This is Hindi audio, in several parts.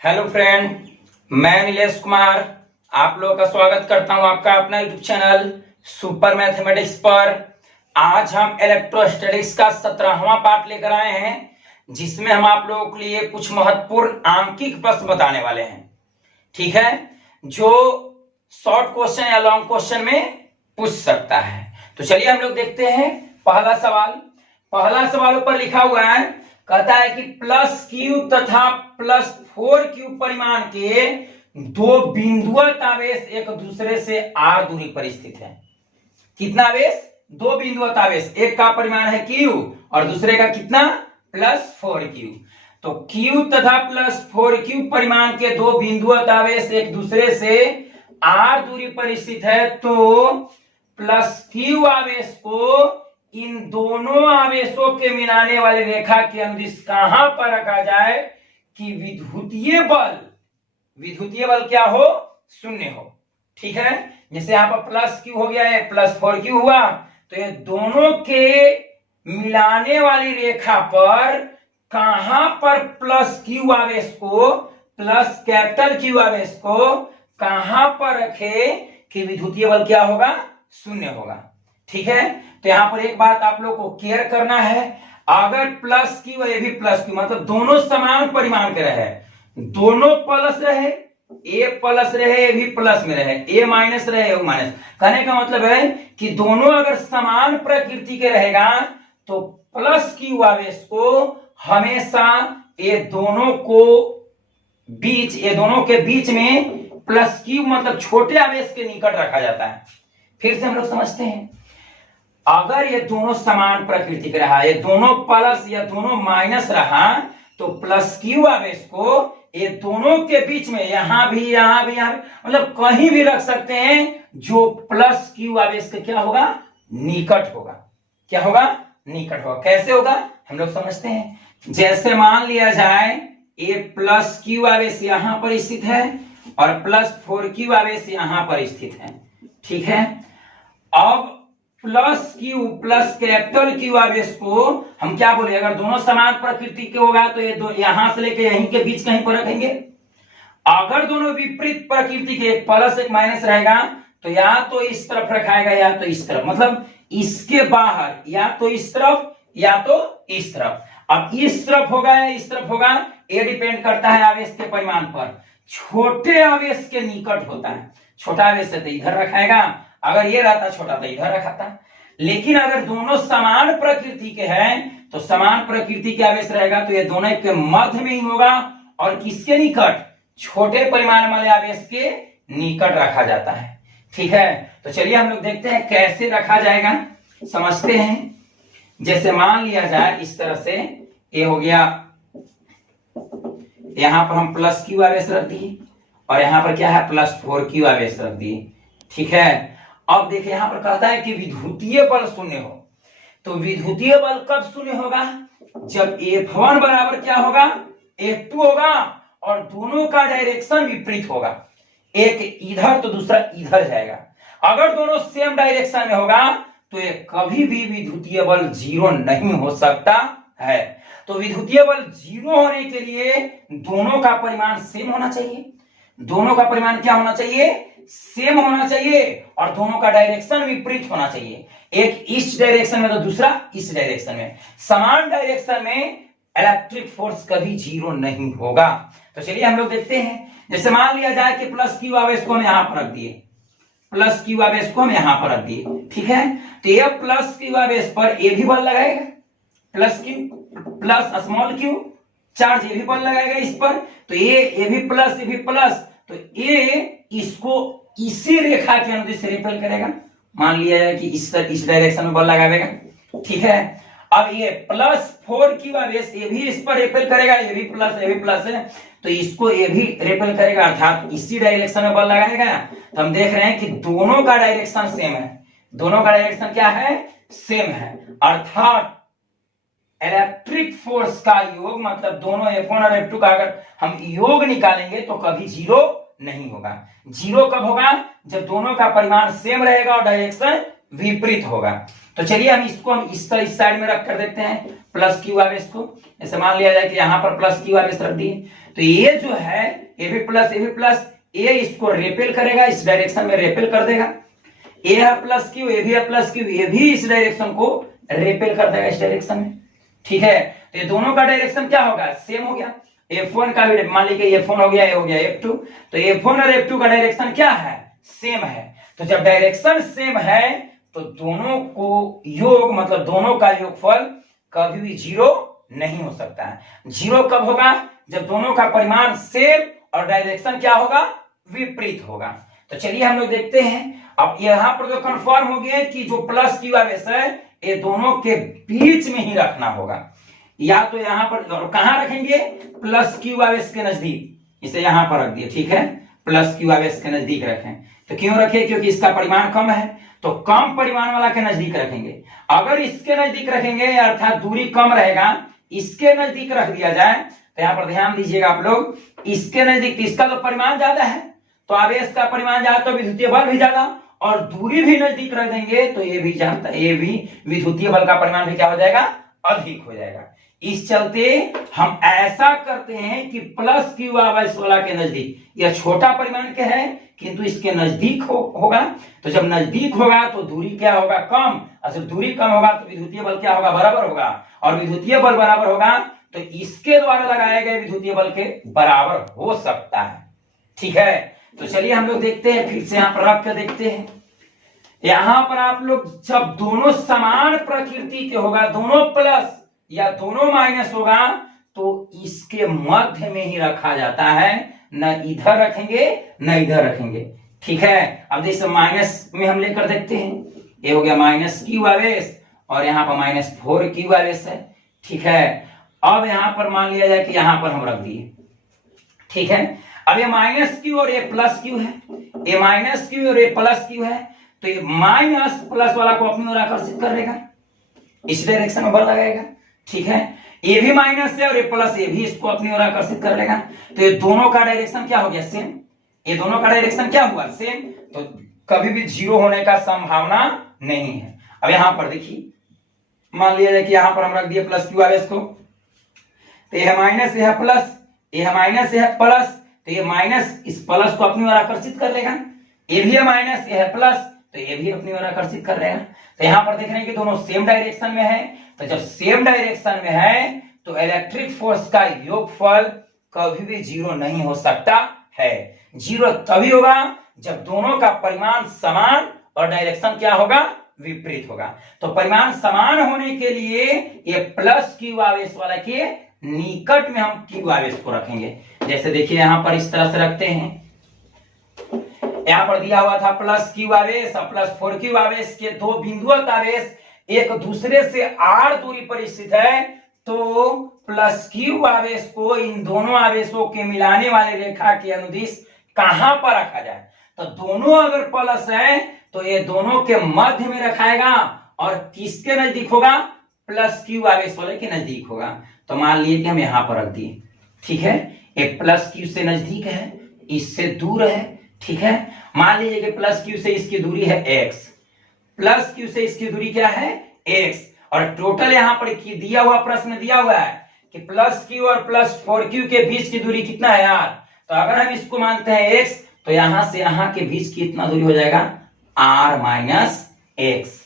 हेलो फ्रेंड, मैं नीलेश कुमार आप लोगों का स्वागत करता हूं आपका अपना यूट्यूब चैनल सुपर मैथमेटिक्स पर। आज हम इलेक्ट्रोस्टैटिक्स का 17वां पार्ट लेकर आए हैं, जिसमें हम आप लोगों के लिए कुछ महत्वपूर्ण आंकिक प्रश्न बताने वाले हैं। ठीक है, जो शॉर्ट क्वेश्चन या लॉन्ग क्वेश्चन में पूछ सकता है। तो चलिए हम लोग देखते हैं पहला सवाल ऊपर लिखा हुआ है, कहता है कि प्लस क्यू तथा प्लस 4q परिमाण के दो बिंदुवत आवेश एक दूसरे से r दूरी पर स्थित है। कितना आवेश? दो बिंदुवत आवेश, एक का परिमाण है q और दूसरे का कितना? Plus 4q। तो q तथा प्लस 4q परिमाण के दो बिंदुवत आवेश एक दूसरे से r दूरी पर स्थित है, तो प्लस q आवेश को इन दोनों आवेशों के मिलाने वाली रेखा के अनुदिश कहां पर रखा जाए कि विद्युतीय बल क्या हो? शून्य हो। ठीक है, जैसे यहां पर प्लस क्यू हो गया है, प्लस 4q हुआ, तो ये दोनों के मिलाने वाली रेखा पर कहां पर प्लस क्यू आवेश को, प्लस कैपिटल क्यू आवेश को कहां पर रखे कि विद्युतीय बल क्या होगा? शून्य होगा। ठीक है, तो यहां पर एक बात आप लोग को केयर करना है, अगर प्लस क्यू ये भी प्लस क्यू मतलब दोनों समान परिमाण के रहे, दोनों प्लस रहे, ए प्लस रहे ए भी प्लस में रहे, ए माइनस रहे ए माइनस, कहने का मतलब है कि दोनों अगर समान प्रकृति के रहेगा तो प्लस क्यू आवेश को हमेशा ये दोनों के बीच में प्लस क्यू मतलब छोटे आवेश के निकट रखा जाता है। फिर से हम लोग समझते हैं, अगर ये दोनों समान प्रकृति के रहा, ये दोनों प्लस या दोनों माइनस रहा, तो प्लस क्यू आवेश को ये दोनों के बीच में यहां भी मतलब कहीं भी रख सकते हैं, जो प्लस क्यू आवेश के क्या होगा? निकट होगा। क्या होगा? निकट होगा। कैसे होगा हम लोग समझते हैं। जैसे मान लिया जाए ये प्लस क्यू आवेश यहां पर स्थित है और प्लस 4q आवेश यहां पर स्थित है। ठीक है, अब plus Q plus capital Q आवेश को हम क्या बोले, अगर दोनों समान प्रकृति के होगा तो ये दो यहां से लेके यहीं के बीच कहीं पर रखेंगे। अगर दोनों विपरीत प्रकृति के, एक प्लस एक माइनस रहेगा, तो या तो इस तरफ रखाएगा या तो इस तरफ, मतलब इसके बाहर या तो इस तरफ या तो इस तरफ। अब इस तरफ होगा या इस तरफ होगा, ये डिपेंड करता है आवेश के परिमाण पर। छोटे आवेश के निकट होता है, छोटा आवेश है तो इधर रखाएगा, अगर ये रहता छोटा तो इधर रखाता। लेकिन अगर दोनों समान प्रकृति के हैं तो समान प्रकृति के आवेश रहेगा तो ये दोनों के मध्य में ही होगा, और किसके निकट? छोटे परिमाण वाले आवेश के निकट रखा जाता है। ठीक है, तो चलिए हम लोग देखते हैं कैसे रखा जाएगा, समझते हैं। जैसे मान लिया जाए इस तरह से, ये हो गया, यहां पर हम प्लस क्यू आवेश रख दिए और यहां पर क्या है? प्लस 4q आवेश रख दिए। ठीक है, अब देखिए यहां पर कहता है कि विद्युतीय बल शून्य हो। तो विद्युतीय बल कब शून्य होगा? जब F1 बराबर क्या होगा? F2 होगा और दोनों का डायरेक्शन विपरीत होगा, एक इधर तो दूसरा इधर जाएगा। अगर दोनों सेम डायरेक्शन में होगा तो ये कभी भी विद्युतीय बल जीरो नहीं हो सकता है। तो विद्युतीय बल जीरो होने के लिए दोनों का परिमाण सेम होना चाहिए। दोनों का परिमाण क्या होना चाहिए? सेम होना चाहिए, और दोनों का डायरेक्शन विपरीत होना चाहिए, एक इस डायरेक्शन में तो दूसरा इस डायरेक्शन में। समान डायरेक्शन में इलेक्ट्रिक फोर्स कभी जीरो नहीं होगा। तो चलिए हम लोग देखते हैं। जैसे मान लिया जाए कि प्लस क्यू आवेश को हम यहां पर रख दिए, प्लस क्यू आवेश को हम यहां पर रख दिए। ठीक है, तो ये प्लस क्यू आवेश पर ये भी बल लगाएगा, plus Q plus small Q charge ये भी बल लगाएगा इस पर, तो ये भी प्लस ये भी प्लस, तो ये इसको इसी रेखा के अनुदिश रिपेल करेगा। मान लिया जाए कि इस डायरेक्शन में बल लगाएगा। ठीक है, अब ये प्लस 4q आवेश ये भी इस पर रिपेल करेगा, ये भी प्लस है, तो इसको ये भी रिपेल करेगा, अर्थात इसी डायरेक्शन में बल लगाएगा। तो हम देख रहे हैं कि दोनों का डायरेक्शन सेम है। दोनों का डायरेक्शन क्या है? सेम है, अर्थात इलेक्ट्रिक फोर्स का योग मतलब दोनों F1 और F2 का अगर हम योग निकालेंगे तो कभी जीरो नहीं होगा। जीरो कब होगा? जब दोनों का परिमाण सेम रहेगा और डायरेक्शन विपरीत होगा। तो चलिए हम इसको इस साइड में रख कर देते हैं प्लस क्यू आवेश को। जैसे मान लिया जाए कि यहां पर प्लस क्यू आवेश रख दिए, तो ये जो है ए भी प्लस ए इसको रेपेल करेगा, इस डायरेक्शन में रेपेल कर देगा। ए है प्लस क्यू, ए भी है प्लस क्यू, ये भी इस डायरेक्शन को रेपेल कर देगा इस डायरेक्शन में। ठीक है, तो ये दोनों का डायरेक्शन क्या होगा, सेम हो गया। F1 का भी मान लीजिए F1 हो गया, ये हो गया F2, तो F1 और F2 का डायरेक्शन क्या है, सेम है। तो जब डायरेक्शन सेम है तो दोनों को योग मतलब दोनों का योगफल कभी भी जीरो नहीं हो सकता है। जीरो कब होगा, जब दोनों का परिमाण सेम और डायरेक्शन क्या होगा, विपरीत होगा। तो चलिए हम लोग देखते हैं। अब यहां पर तो कंफर्म हो गया कि जो प्लस क्यू आवेश है ये दोनों के बीच में ही रखना होगा, या तो यहां पर कहां रखेंगे, प्लस क्यू आवेश के नजदीक, इसे यहां पर रख दिए। ठीक है, प्लस क्यू आवेश के नजदीक रखें। तो क्यों रखें, क्योंकि इसका परिमाण कम है, तो कम परिमाण वाला के नजदीक रखेंगे। अगर इसके नजदीक रखेंगे अर्थात दूरी कम रहेगा, इसके नजदीक रख दिया जाए तो यहां पर ध्यान दीजिएगा आप लोग, इसके नजदीक इसका तो परिमाण ज्यादा है, तो आवेश का परिमाण ज्यादा तो विद्युतीय बल भी ज्यादा, और दूरी भी नजदीक रख देंगे तो ये भी जानता, ये भी विद्युतीय बल का परिमाण भी क्या हो जाएगा, अधिक हो जाएगा। इस चलते हम ऐसा करते हैं कि प्लस क्यू आवेश वाला के नजदीक, यह छोटा परिमाण के है किंतु इसके नजदीक होगा, तो जब नजदीक होगा तो दूरी क्या होगा, कम, और जब दूरी कम होगा तो विद्युतीय बल क्या होगा, बराबर होगा, और विद्युतीय बल बराबर होगा तो इसके द्वारा लगाए गए विद्युतीय बल के बराबर हो सकता है। ठीक है, तो चलिए हम लोग देखते हैं, फिर से यहां पर रख कर देखते हैं। यहां पर आप लोग जब दोनों समान प्रकृति के होगा, दोनों प्लस या दोनों माइनस होगा, तो इसके मध्य में ही रखा जाता है, न इधर रखेंगे न इधर रखेंगे। ठीक है, अब जैसे माइनस में हम लेकर देखते हैं, ये हो गया माइनस क्यू आवेश और यहाँ पर -4 क्यू आवेश है। ठीक है, अब यहां पर मान लिया जाए कि यहां पर हम रख दिए। ठीक है, अब ये माइनस क्यू और ये प्लस क्यू है, ये माइनस क्यू और ये प्लस क्यू है, तो ये माइनस प्लस वाला को अपनी ओर आकर्षित कर देगा, इस डायरेक्शन में बल लगाएगा। ठीक है, ये भी माइनस है और ये प्लस, ये भी इसको अपनी ओर आकर्षित कर लेगा, तो ये दोनों का डायरेक्शन क्या हो गया, सेम। ये दोनों का डायरेक्शन क्या हुआ, सेम, तो कभी भी जीरो होने का संभावना नहीं है। अब यहां पर देखिए, मान लिया जाए कि यहां पर हम रख दिए प्लस क्यू आवेश को, तो यह माइनस, यह प्लस, यह माइनस, यह प्लस, तो ये माइनस इस प्लस को अपनी ओर आकर्षित कर लेगा, ये भी है माइनस, यह प्लस, तो ये भी अपनी ओर आकर्षित कर लेगा। तो यहां पर देख रहे हैं कि दोनों सेम डायरेक्शन में है, तो जब सेम डायरेक्शन में है तो इलेक्ट्रिक फोर्स का योगफल कभी भी जीरो नहीं हो सकता है। जीरो तभी होगा जब दोनों का परिमाण समान और डायरेक्शन क्या होगा, विपरीत होगा। तो परिमाण समान होने के लिए ये प्लस क्यू आवेश वाला के निकट में हम क्यू आवेश को रखेंगे। जैसे देखिए यहां पर इस तरह से रखते हैं, यहां पर दिया हुआ था प्लस क्यू आवेश और +4 क्यू आवेश के दो बिंदुवत आवेश एक दूसरे से r दूरी पर स्थित है, तो प्लस क्यू आवेश को इन दोनों आवेशों के मिलाने वाली रेखा के अनुदिश कहां पर रखा जाए, तो दोनों अगर प्लस है तो ये दोनों के मध्य में रखाएगा और किसके नजदीक होगा, प्लस क्यू आवेश वाले के नजदीक होगा। तो मान लिए कि हम यहां पर रख दिए। ठीक है, ये प्लस क्यू से नजदीक है, इससे दूर है। ठीक है, मान लीजिए कि प्लस क्यू से इसकी दूरी है x, प्लस क्यू से इसकी दूरी क्या है, x, और टोटल यहां पर दिया हुआ प्रश्न दिया हुआ है कि प्लस क्यू और +4 क्यू के बीच की दूरी कितना है r, तो अगर हम इसको मानते हैं x, तो यहां से यहां के बीच की इतना दूरी हो जाएगा r माइनस x।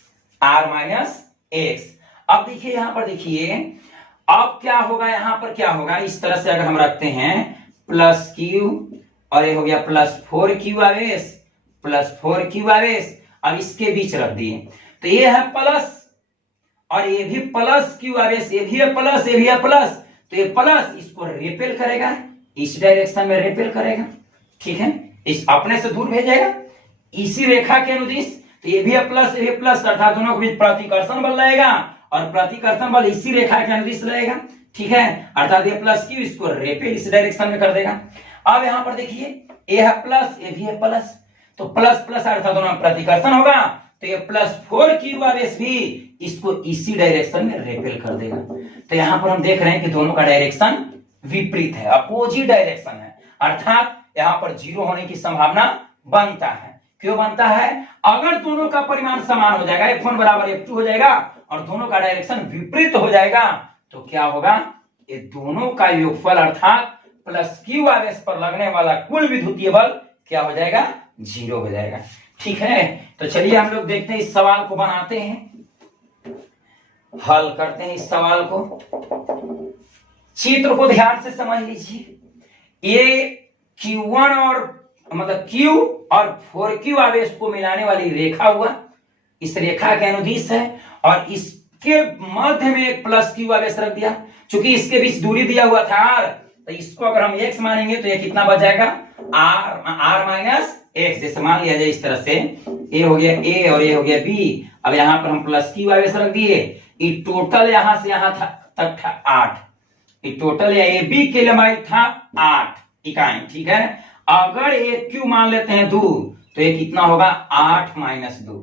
अब देखिए यहां पर देखिए, अब क्या होगा, यहां पर क्या होगा, इस तरह से अगर हम रखते हैं प्लस क्यू और ये हो गया +4 क्यू आवेश, +4 क्यू आवेश, अब इसके बीच रख दिए, तो ये है प्लस और ये भी प्लस क्यू आवेश, ये भी है प्लस, ये भी है प्लस, तो ये प्लस इसको रेपेल करेगा, इस डायरेक्शन में रेपेल करेगा। ठीक है, इस अपने से दूर भेजेगा इसी रेखा के अनुदिश, तो ये भी है प्लस, ये भी प्लस, अर्थात दोनों के बीच प्रतिकर्षण बल रहेगा और प्रतिकर्षण बल इसी रेखा के अनुदिश रहेगा। ठीक है, अर्थात ये प्लस क्यू इसको रेपेल इस डायरेक्शन में कर देगा। अब यहां पर देखिए, ये है प्लस, ये भी है प्लस, तो प्लस प्लस अर्थात दोनों में प्रतिकर्षण होगा, तो ये +4 क्यू आवेश भी इसको इसी डायरेक्शन में रेपेल कर देगा। तो यहां पर हम देख रहे हैं कि दोनों का डायरेक्शन विपरीत है, अपोजिट डायरेक्शन है, अर्थात यहां पर जीरो होने की संभावना बनता है। क्यों बनता है, अगर दोनों का परिमाण समान हो जाएगा, F1 बराबर F2 हो जाएगा और दोनों का डायरेक्शन विपरीत हो जाएगा, तो क्या होगा, ये दोनों का योगफल अर्थात प्लस क्यू आवेश पर लगने वाला कुल विद्युतीय बल क्या हो जाएगा, 0 हो जाएगा। ठीक है, तो चलिए हम लोग देखते हैं, इस सवाल को बनाते हैं, हल करते हैं इस सवाल को। चित्र को ध्यान से समझ लीजिए। ये Q1 और मतलब Q और 4Q आवेश को मिलाने वाली रेखा हुआ, इस रेखा के अनुदिश है, और इसके मध्य में एक प्लस Q आवेश रख दिया। चूंकि इसके बीच दूरी दिया हुआ था r, तो इसको अगर हम x मानेंगे तो ये कितना बच जाएगा, r माइनस x। जैसे मान लिया जाए इस तरह से, a हो गया a और a हो गया b। अब यहाँ पर हम प्लस Q आवेश रख दिए। ये टोटल यहां से यहां तक था 8। ये टोटल या ए बी की लंबाई था 8 इकाई। ठीक है, अगर एक क्यू मान लेते हैं दूर, तो ये कितना होगा, 8 माइनस 2।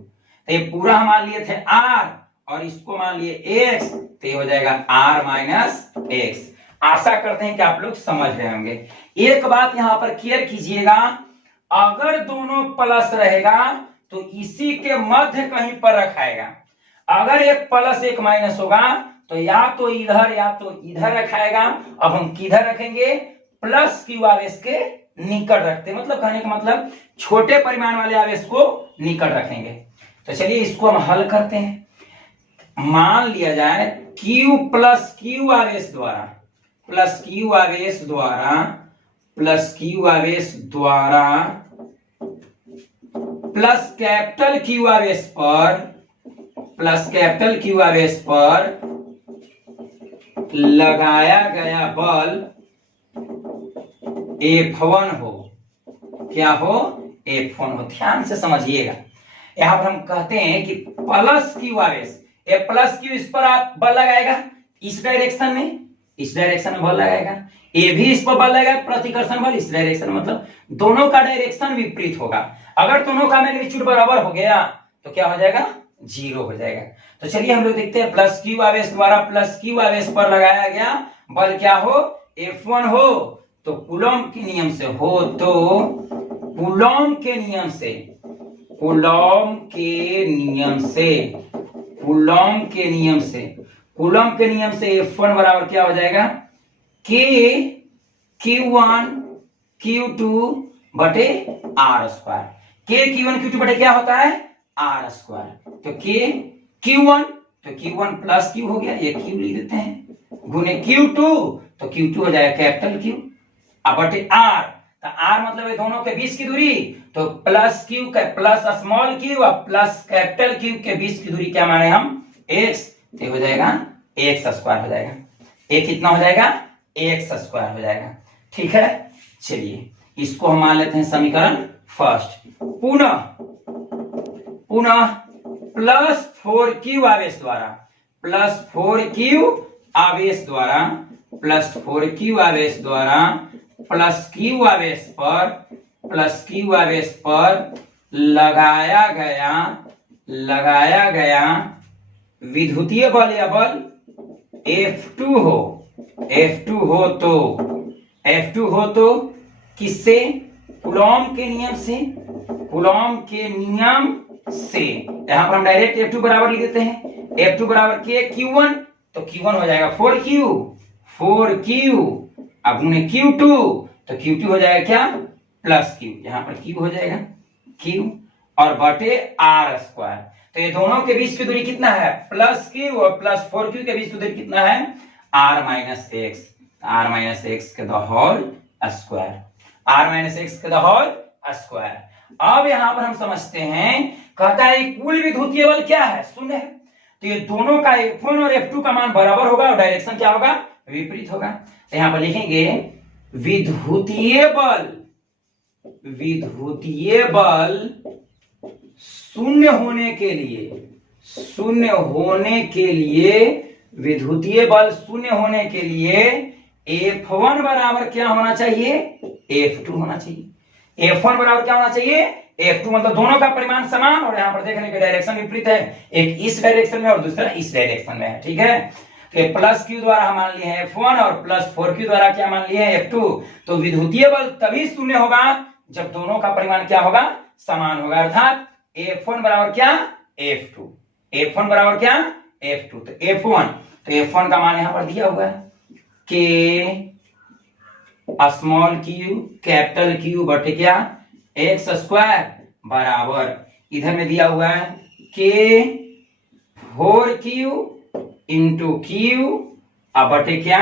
तो ये पूरा हम मान लिए थे r और इसको मान लिए x, तो ये हो जाएगा r माइनस x। आशा करते हैं कि आप लोग समझ रहे होंगे। एक बात यहां पर क्लियर कीजिएगा, अगर दोनों प्लस रहेगा तो इसी के मध्य कहीं पर रखाएगा। अगर एक प्लस एक माइनस होगा तो या तो इधर या तो इधर रखाएगा। अब हम किधर रखेंगे, प्लस क्यू आवेश के निकट रखते, मतलब कहने का मतलब छोटे परिमाण वाले आवेश को निकट रखेंगे। तो चलिए इसको हम हल करते हैं। मान लिया जाए Q प्लस क्यू आवेश द्वारा, प्लस क्यू आवेश द्वारा, प्लस क्यू आवेश द्वारा, प्लस कैपिटल क्यू आवेश पर, प्लस कैपिटल क्यू आवेश पर लगाया गया बल F1 हो। क्या हो, F1 हो। ध्यान से समझिएगा, यहां पर हम कहते हैं कि प्लस क्यू आवेश, प्लस क्यू, इस पर आप बल लगाएगा, इस डायरेक्शन में, इस डायरेक्शन में बल लगाएगा, ए भी इस पर बल लगाएगा, प्रतिकर्षण बल इस डायरेक्शन, मतलब दोनों का डायरेक्शन विपरीत होगा। अगर दोनों का मैग्नीट्यूड बराबर हो गया तो क्या हो जाएगा, 0 हो जाएगा। तो चलिए हम लोग देखते हैं, प्लस क्यू आवेश द्वारा प्लस क्यू आवेश पर लगाया गया बल क्या हो, F1 हो। तो कूलॉम के नियम से हो, तो कूलॉम के नियम से, कूलॉम के नियम से, कूलॉम के नियम से, कूलॉम के नियम से F1 बराबर क्या हो जाएगा, K Q1 Q2 बटे R square. K Q1 Q2 बटे क्या होता है, R स्क्वायर। तो K Q1, तो Q1 प्लस Q हो गया, ये Q लिख देते हैं, गुने Q2, तो Q2 हो जाएगा कैपिटल Q, अब बटे R। तो R मतलब ये दोनों के बीच की दूरी, तो प्लस Q का प्लस स्मॉल Q और प्लस कैपिटल Q के बीच की दूरी क्या माने हम, X। तो हो जाएगा X स्क्वायर हो जाएगा। एक कितना हो जाएगा, X स्क्वायर हो जाएगा। ठीक है, चलिए इसको हम मान लेते हैं समीकरण फर्स्ट। पुनः पुनः प्लस 4Q आवेश द्वारा, प्लस 4Q आवेश द्वारा, प्लस 4Q आवेश द्वारा प्लस Q आवेश पर, प्लस Q आवेश पर लगाया गया विद्युतीय बल या बल F2 हो, F2 हो तो किससे, कूलॉम के नियम से, कूलॉम के नियम से। यहां पर हम डायरेक्ट F2 बराबर लिख देते हैं, F2 बराबर K Q1, तो Q1 हो जाएगा 4Q, अब गुने Q2, तो Q2 हो जाएगा क्या, प्लस Q, यहां पर Q हो जाएगा Q और बटे R स्क्वायर। तो ये दोनों के बीच की दूरी कितना है, प्लस Q और प्लस 4Q के बीच की दूरी कितना है, R minus x, R minus x के the whole square, R minus x के द होल स्क्वायर। अब यहां पर हम समझते हैं, कहता है कुल विद्युतीय बल क्या है, शून्य है। तो ये दोनों का F1 और F2 का मान बराबर होगा और डायरेक्शन क्या होगा, विपरीत होगा। तो यहां पर लिखेंगे विद्युतीय बल, विद्युतीय बल शून्य होने के लिए, शून्य होने के लिए, विद्युतीय बल शून्य होने के लिए F1 बराबर क्या होना चाहिए, F2 होना चाहिए। F1 बराबर क्या होना चाहिए, F2, मतलब दोनों का परिमाण समान, और यहाँ पर देखने के डायरेक्शन विपरीत है, एक इस डायरेक्शन में और दूसरा इस डायरेक्शन में है। ठीक है, तो प्लस Q द्वारा हम मान लिए हैं F1 और प्लस 4Q द्वारा क्या मान लिए हैं F2। तो विद्युतीय बल तभी शून्य होगा जब दोनों का परिमाण क्या होगा, समान होगा, अर्थात F1 बराबर क्या, F2, F1 बराबर क्या, F2। तो F1 का मान यहां पर दिया हुआ है K small Q capital Q बटे क्या एक्स स्क्वायर बराबर इधर में दिया हुआ है के 4q इंटू क्यू अब बटे क्या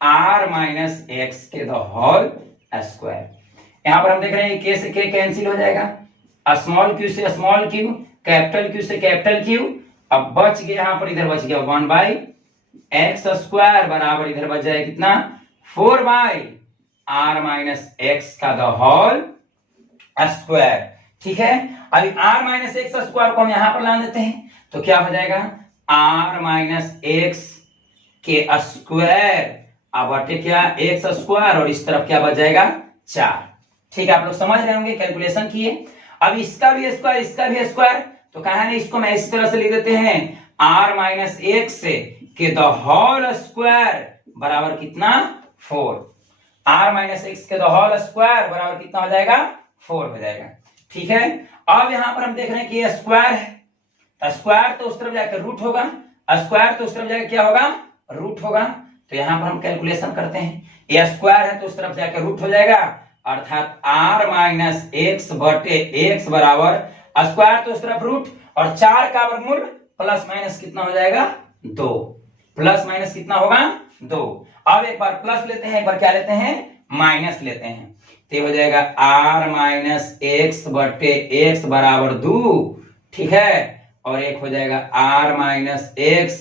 r माइनस एक्स के द होल स्क्वायर। यहां पर हम देख रहे हैं के से के कैंसिल हो जाएगा, स्मॉल क्यू से स्मॉल क्यू, कैपिटल क्यू से कैपिटल क्यू। अब बच गया यहां पर, इधर बच गया 1 बाई एक्स स्क्वायर बराबर इधर बच जाएगा कितना 4 बाई r माइनस एक्स का द होल स्क्वायर। ठीक है, अभी r माइनस एक्स स्क्वायर को हम यहां पर ला देते हैं तो क्या हो जाएगा r माइनस एक्स के स्क्वायर अब बटे क्या एक्स स्क्वायर और इस तरफ क्या बच जाएगा 4। ठीक है, आप लोग समझ रहे होंगे, कैलकुलेशन किए। अब इसका भी स्क्वायर इसका भी स्क्वायर, तो कहा है ना इसको मैं इस तरह से लिख देते हैं r माइनस एक्स के द होल स्क्वायर बराबर कितना 4। r माइनस एक्स के द होल स्क्वायर बराबर कितना हो जाएगा 4 हो जाएगा। ठीक है, अब यहां पर हम देख रहे हैं कि ये स्क्वायर है, स्क्वायर तो उस तरफ जाकर रूट होगा, स्क्वायर तो उस तरफ जाकर क्या होगा रूट होगा। तो यहां पर हम कैलकुलेशन करते हैं, ये स्क्वायर है तो उस तरफ जाकर रूट हो जाएगा, अर्थात r माइनस एक्स बटे एक्स बराबर स्क्वायर तो उस तरफ रूट और 4 का वर्गमूल प्लस माइनस कितना हो जाएगा 2, प्लस माइनस कितना होगा 2। अब एक बार प्लस लेते हैं, एक बार क्या लेते हैं माइनस लेते हैं, तो हो जाएगा r माइनस एक्स बटे एक्स बराबर 2। ठीक है, और एक हो जाएगा r माइनस एक्स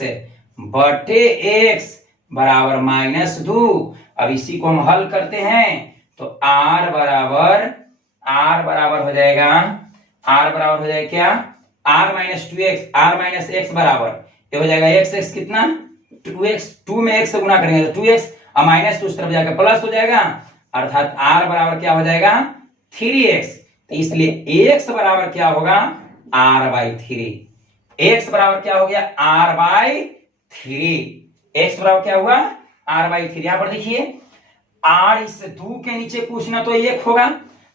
बटे एक्स बराबर माइनस 2। अब इसी को हम हल करते हैं तो r बराबर हो जाएगा, r बराबर हो जाएगा क्या r minus 2x, r minus x बराबर ये हो जाएगा x कितना 2x, 2 में x से गुना करेंगे तो 2x और माइनस 2 उस तरफ जाकर प्लस हो जाएगा, अर्थात r बराबर क्या हो जाएगा 3x। तो इसलिए x बराबर क्या होगा r बाई 3, x बराबर क्या हो गया r बाई 3, x बराबर क्या हुआ r बाई 3। यहां पर देखिए r इस 2 के नीचे कुछ ना तो 1 होगा,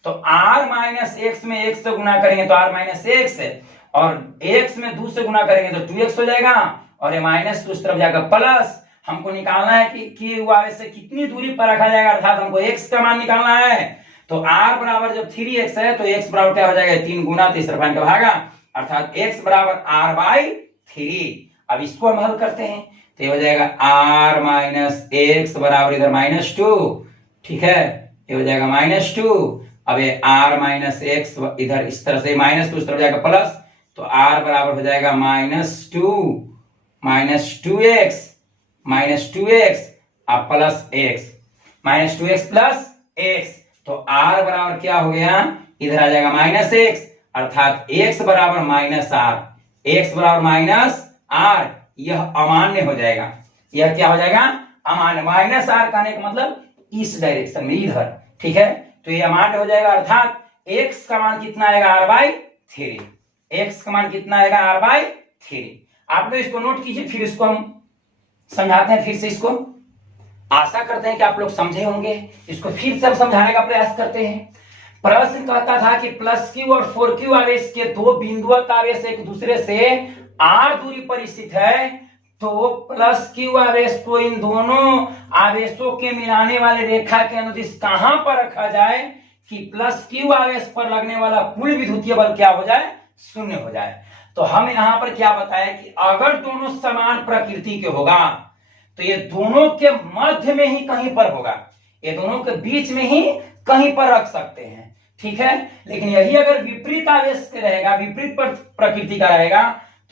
तो r माइनस एक्स में 1 से गुना करेंगे तो r माइनस एक्स है, और x में 2 से गुना करेंगे तो 2x हो जाएगा, और ये माइनस तो उस तरफ जाकर प्लस। हमको निकालना है कि y से कितनी दूरी पर रखा जाएगा, अर्थात हमको x का मान निकालना है। तो r बराबर जब 3x है तो x बराबर क्या हो जाएगा 3 गुना, तो इस तरफ का भागा, अर्थात x बराबर r बाई 3। अब इसको हम हल करते हैं तो ये हो जाएगा r माइनस एक्स बराबर इधर माइनस 2। ठीक है, ये हो जाएगा माइनस 2। अब ये r माइनस एक्स इधर इस तरह से माइनस 2 उस तरफ जाएगा प्लस, तो r बराबर हो जाएगा माइनस 2x माइनस 2x अब plus x, minus 2x plus x, तो r बराबर क्या हो गया इधर आ जाएगा माइनस x, अर्थात x बराबर माइनस r, x बराबर माइनस r, यह अमान्य हो जाएगा। यह क्या हो जाएगा अमान्य, माइनस r कहने का मतलब इस डायरेक्शन में इधर। ठीक है, तो ये अमान्य हो जाएगा, अर्थात x का मान कितना आएगा r बाई 3, x का मान कितना आएगा r बाई 3। आप लोग इसको नोट कीजिए, फिर इसको हम समझाते हैं, फिर से इसको आशा करते हैं कि आप लोग समझे होंगे। इसको फिर से हम समझाने का प्रयास करते हैं। प्रश्न कहता था कि प्लस क्यू और 4q आवेश के दो बिंदुवत आवेश एक दूसरे से r दूरी पर स्थित है, तो प्लस क्यू आवेश को इन दोनों आवेशों के मिलाने वाले रेखा के अनुदिश कहां पर रखा जाए कि प्लस क्यू आवेश पर लगने वाला कुल विद्युतीय बल क्या हो जाए 0 हो जाए। तो हम यहां पर क्या बताया कि अगर दोनों समान प्रकृति के होगा तो ये दोनों के मध्य में ही कहीं पर होगा, ये दोनों के बीच में ही कहीं पर रख सकते हैं। ठीक है, लेकिन यही अगर विपरीत आवेश के रहेगा, विपरीत प्रकृति का रहेगा,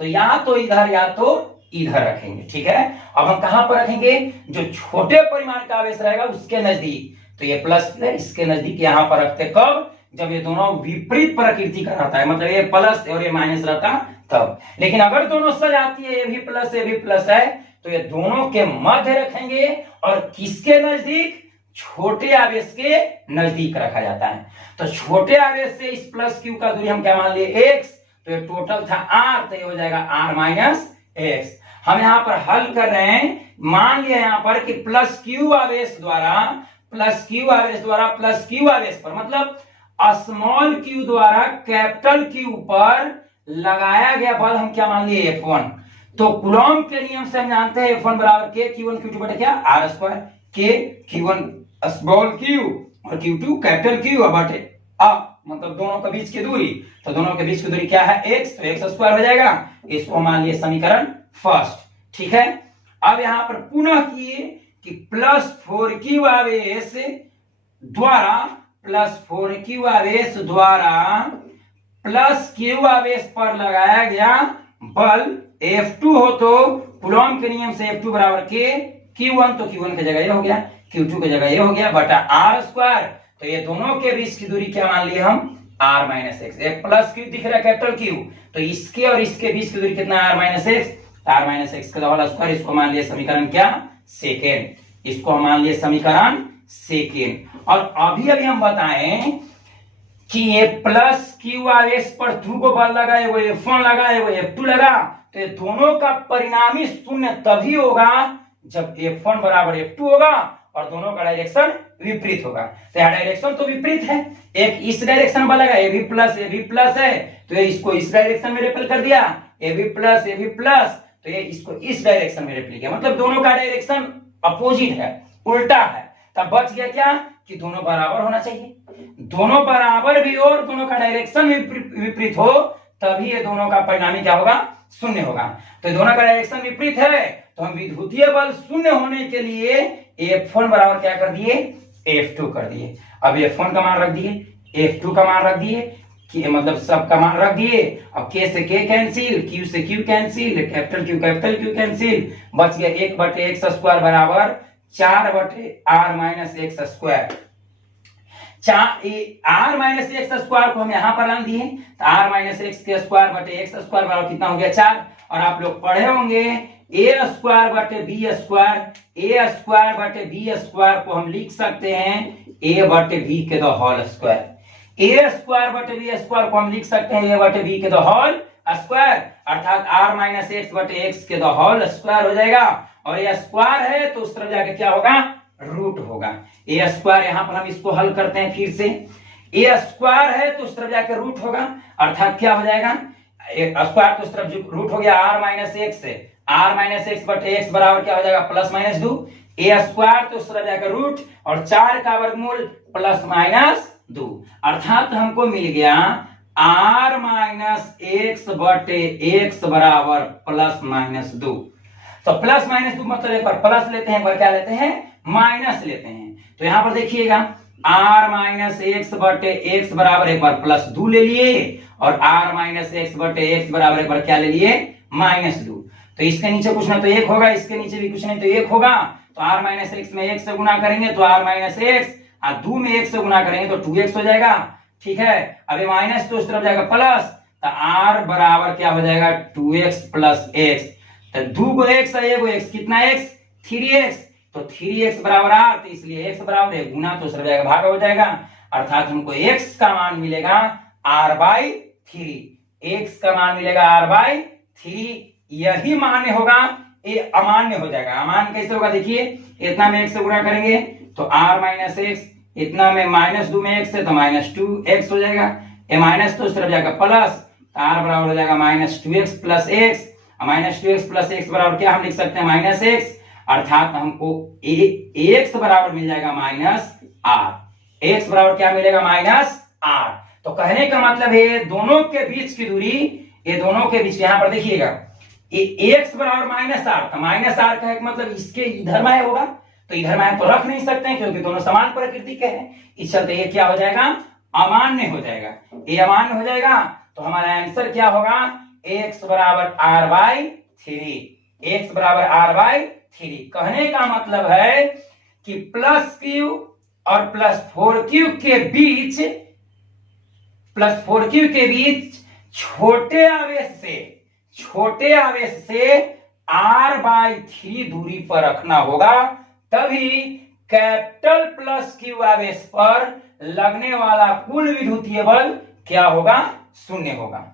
तो या तो इधर या तो इधर रखेंगे। ठीक है, अब हम कहां पर रखेंगे, जो छोटे परिमाण का आवेश रहेगा उसके नजदीक, तो ये प्लस इसके नजदीक यहां पर रखते, कब जब ये दोनों विपरीत प्रकृति का रहता है, मतलब ये प्लस और ये माइनस रहता तब। लेकिन अगर दोनों सजाती है, ये भी प्लस है, तो ये दोनों के मध्य रखेंगे और किसके नजदीक, छोटे आवेश के नजदीक रखा जाता है। तो छोटे आवेश से इस प्लस क्यू का दूरी हम क्या मान लिए x, तो ये टोटल था r, तो ये हो जाएगा r माइनस एक्स। हम यहाँ पर हल कर रहे हैं, मान लिया यहाँ पर कि प्लस क्यू आवेश द्वारा प्लस क्यू आवेश पर मतलब स्मॉल क्यू द्वारा कैपिटल क्यू पर लगाया गया बल हम क्या मान लिए F1। तो कूलॉम के नियम से हम जानते हैं F1 बराबर K Q1 Q2 बटे क्या R square, K Q1 small Q और Q2 कैपिटल क्यू बटे मतलब दोनों के बीच की दूरी, तो दोनों के बीच की दूरी क्या है x, तो x स्क्वायर हो जाएगा। इसको मान लिए समीकरण फर्स्ट। ठीक है, अब यहां पर पुनः किए कि +4q आवेश द्वारा +4q आवेश द्वारा +q आवेश पर लगाया गया बल F2 हो तो कूलॉम के नियम से F2 बराबर के Q1, तो Q1 की जगह ये हो गया, Q2 की जगह ये हो गया बटा R स्क्वायर। तो ये दोनों के बीच की दूरी क्या मान ली हम R माइनस एक्स। एक प्लस क्यू दिख रहा है कैपिटल क्यू, तो इसके और इसके बीच की दूरी कितना R minus x, R minus x का होल स्क्वायर। इसको मान लिया समीकरण क्या सेकेंड, इसको हम मान लिए समीकरण सेकेंड। और अभी अभी हम बताएं कि ये प्लस क्यू आवेश पर ध्रुव को बल लगाए वो F1 लगाए वो F2 लगा, तो ये दोनों का परिणामी शून्य तभी होगा जब F1 बराबर F2 होगा और दोनों का डायरेक्शन विपरीत होगा। तो यह डायरेक्शन तो विपरीत है, एक इस डायरेक्शन वाला ए भी प्लस है, तो ये इसको इस डायरेक्शन में रिपेल कर दिया, ए भी प्लस, तो ये इसको इस डायरेक्शन में रिपेल किया, मतलब दोनों का डायरेक्शन अपोजिट है, उल्टा है। तब बच गया क्या कि दोनों बराबर होना चाहिए, दोनों बराबर भी और दोनों का डायरेक्शन विपरीत हो, तभी ये दोनों का परिणामी क्या होगा शून्य होगा। तो दोनों का डायरेक्शन विपरीत है, तो हम विद्युतीय बल शून्य होने के लिए F1 बराबर क्या कर दिए F2 कर दिए। अब F1 का मान रख दिए, F2 का मान रख दिए, कि मतलब सब का मान रख दिए। अब K से K कैंसिल, Q से Q cancel, capital Q cancel, बच गया 1 बटे x स्क्वायर बराबर 4 बटे R minus x square. R minus x square को हम यहां पर ला दिए, तो R माइनस एक्स के स्क्वायर बटे एक्स स्क्वायर बराबर कितना हो गया 4। और आप लोग पढ़े होंगे ए स्क्वायर बटे बी स्क्वायर, ए स्क्वायर बटे बी स्क्वायर को हम लिख सकते हैं ए बटे बी के the whole square, A square बटे बी स्क्वायर को हम लिख सकते हैं ए बटे बी के द होल स्क्वायर, अर्थात R माइनस एक्स बटे एक्स के द होल स्क्वायर हो जाएगा। और ये स्क्वायर है तो उस तरफ जाके क्या होगा रूट होगा। ए स्क्वायर यहां पर हम इसको हल करते हैं फिर से, ए स्क्वायर है तो उस तरफ जाके रूट होगा, अर्थात क्या हो जाएगा स्क्वायर तो उस तरफ रूट हो गया R माइनस एक्स से, R माइनस एक्स बटे एक्स बराबर क्या हो जाएगा प्लस माइनस 2, ए स्क्वायर तो उस तरफ जाकर रूट और 4 का वर्गमूल प्लस माइनस 2, अर्थात हमको मिल गया R माइनस एक्स बटे एक्स बराबर प्लस माइनस 2। तो प्लस माइनस 2 मतलब एक बार प्लस लेते हैं, एक बार क्या लेते हैं माइनस लेते हैं। तो यहां पर देखिएगा R माइनस एक्स बटे एक्स बराबर एक बार प्लस 2 ले लिए और R माइनस एक्स बटे एक्स बराबर एक बार क्या ले लिए माइनस 2। तो इसके नीचे कुछ ना तो 1 होगा, इसके नीचे भी कुछ नहीं तो 1 होगा। तो R माइनस एक्स में 1 से गुना करेंगे तो R माइनस एक्स, और 2 में 1 से गुना करेंगे तो 2x हो जाएगा। ठीक है, अभी माइनस तो उस तरफ जाएगा प्लस, तो R बराबर क्या हो जाएगा 2x प्लस x। तो 2 को x है, 1 को x, कितना x 3x, तो 3x बराबर R, तो इसलिए x बराबर है गुना तो उस तरफ जाएगा भाग हो जाएगा, अर्थात हमको x का मान मिलेगा R/3, x का मान मिलेगा R/3। यही मान्य होगा, ये अमान्य हो जाएगा। अमान्य कैसे होगा देखिए, इतना में 1 से गुणा करेंगे तो R माइनस एक्स, इतना में माइनस 2 में x से तो माइनस 2x हो जाएगा, ये माइनस तो उस तरफ जाएगा प्लस, तो R बराबर हो जाएगा minus 2x plus x, minus 2x plus x बराबर क्या हम लिख सकते हैं माइनस x, अर्थात हमको x बराबर मिल जाएगा माइनस R, x बराबर क्या मिलेगा माइनस R। तो कहने का मतलब है दोनों के बीच की दूरी, ये दोनों के बीच यहां पर देखिएगा x बराबर माइनस R, तो माइनस R का मतलब इसके इधर में होगा, तो इधर में तो रख नहीं सकते हैं क्योंकि दोनों समान प्रकृति के हैं, इस चलते ये क्या हो जाएगा अमान्य हो जाएगा, ये अमान्य हो जाएगा। तो हमारा आंसर क्या होगा x बराबर R/3, x बराबर R/3। कहने का मतलब है कि प्लस q और प्लस 4q के बीच, प्लस 4q के बीच छोटे आवेश से R/3 दूरी पर रखना होगा, तभी कैपिटल प्लस क्यू आवेश पर लगने वाला कुल विद्युतीय बल क्या होगा शून्य होगा।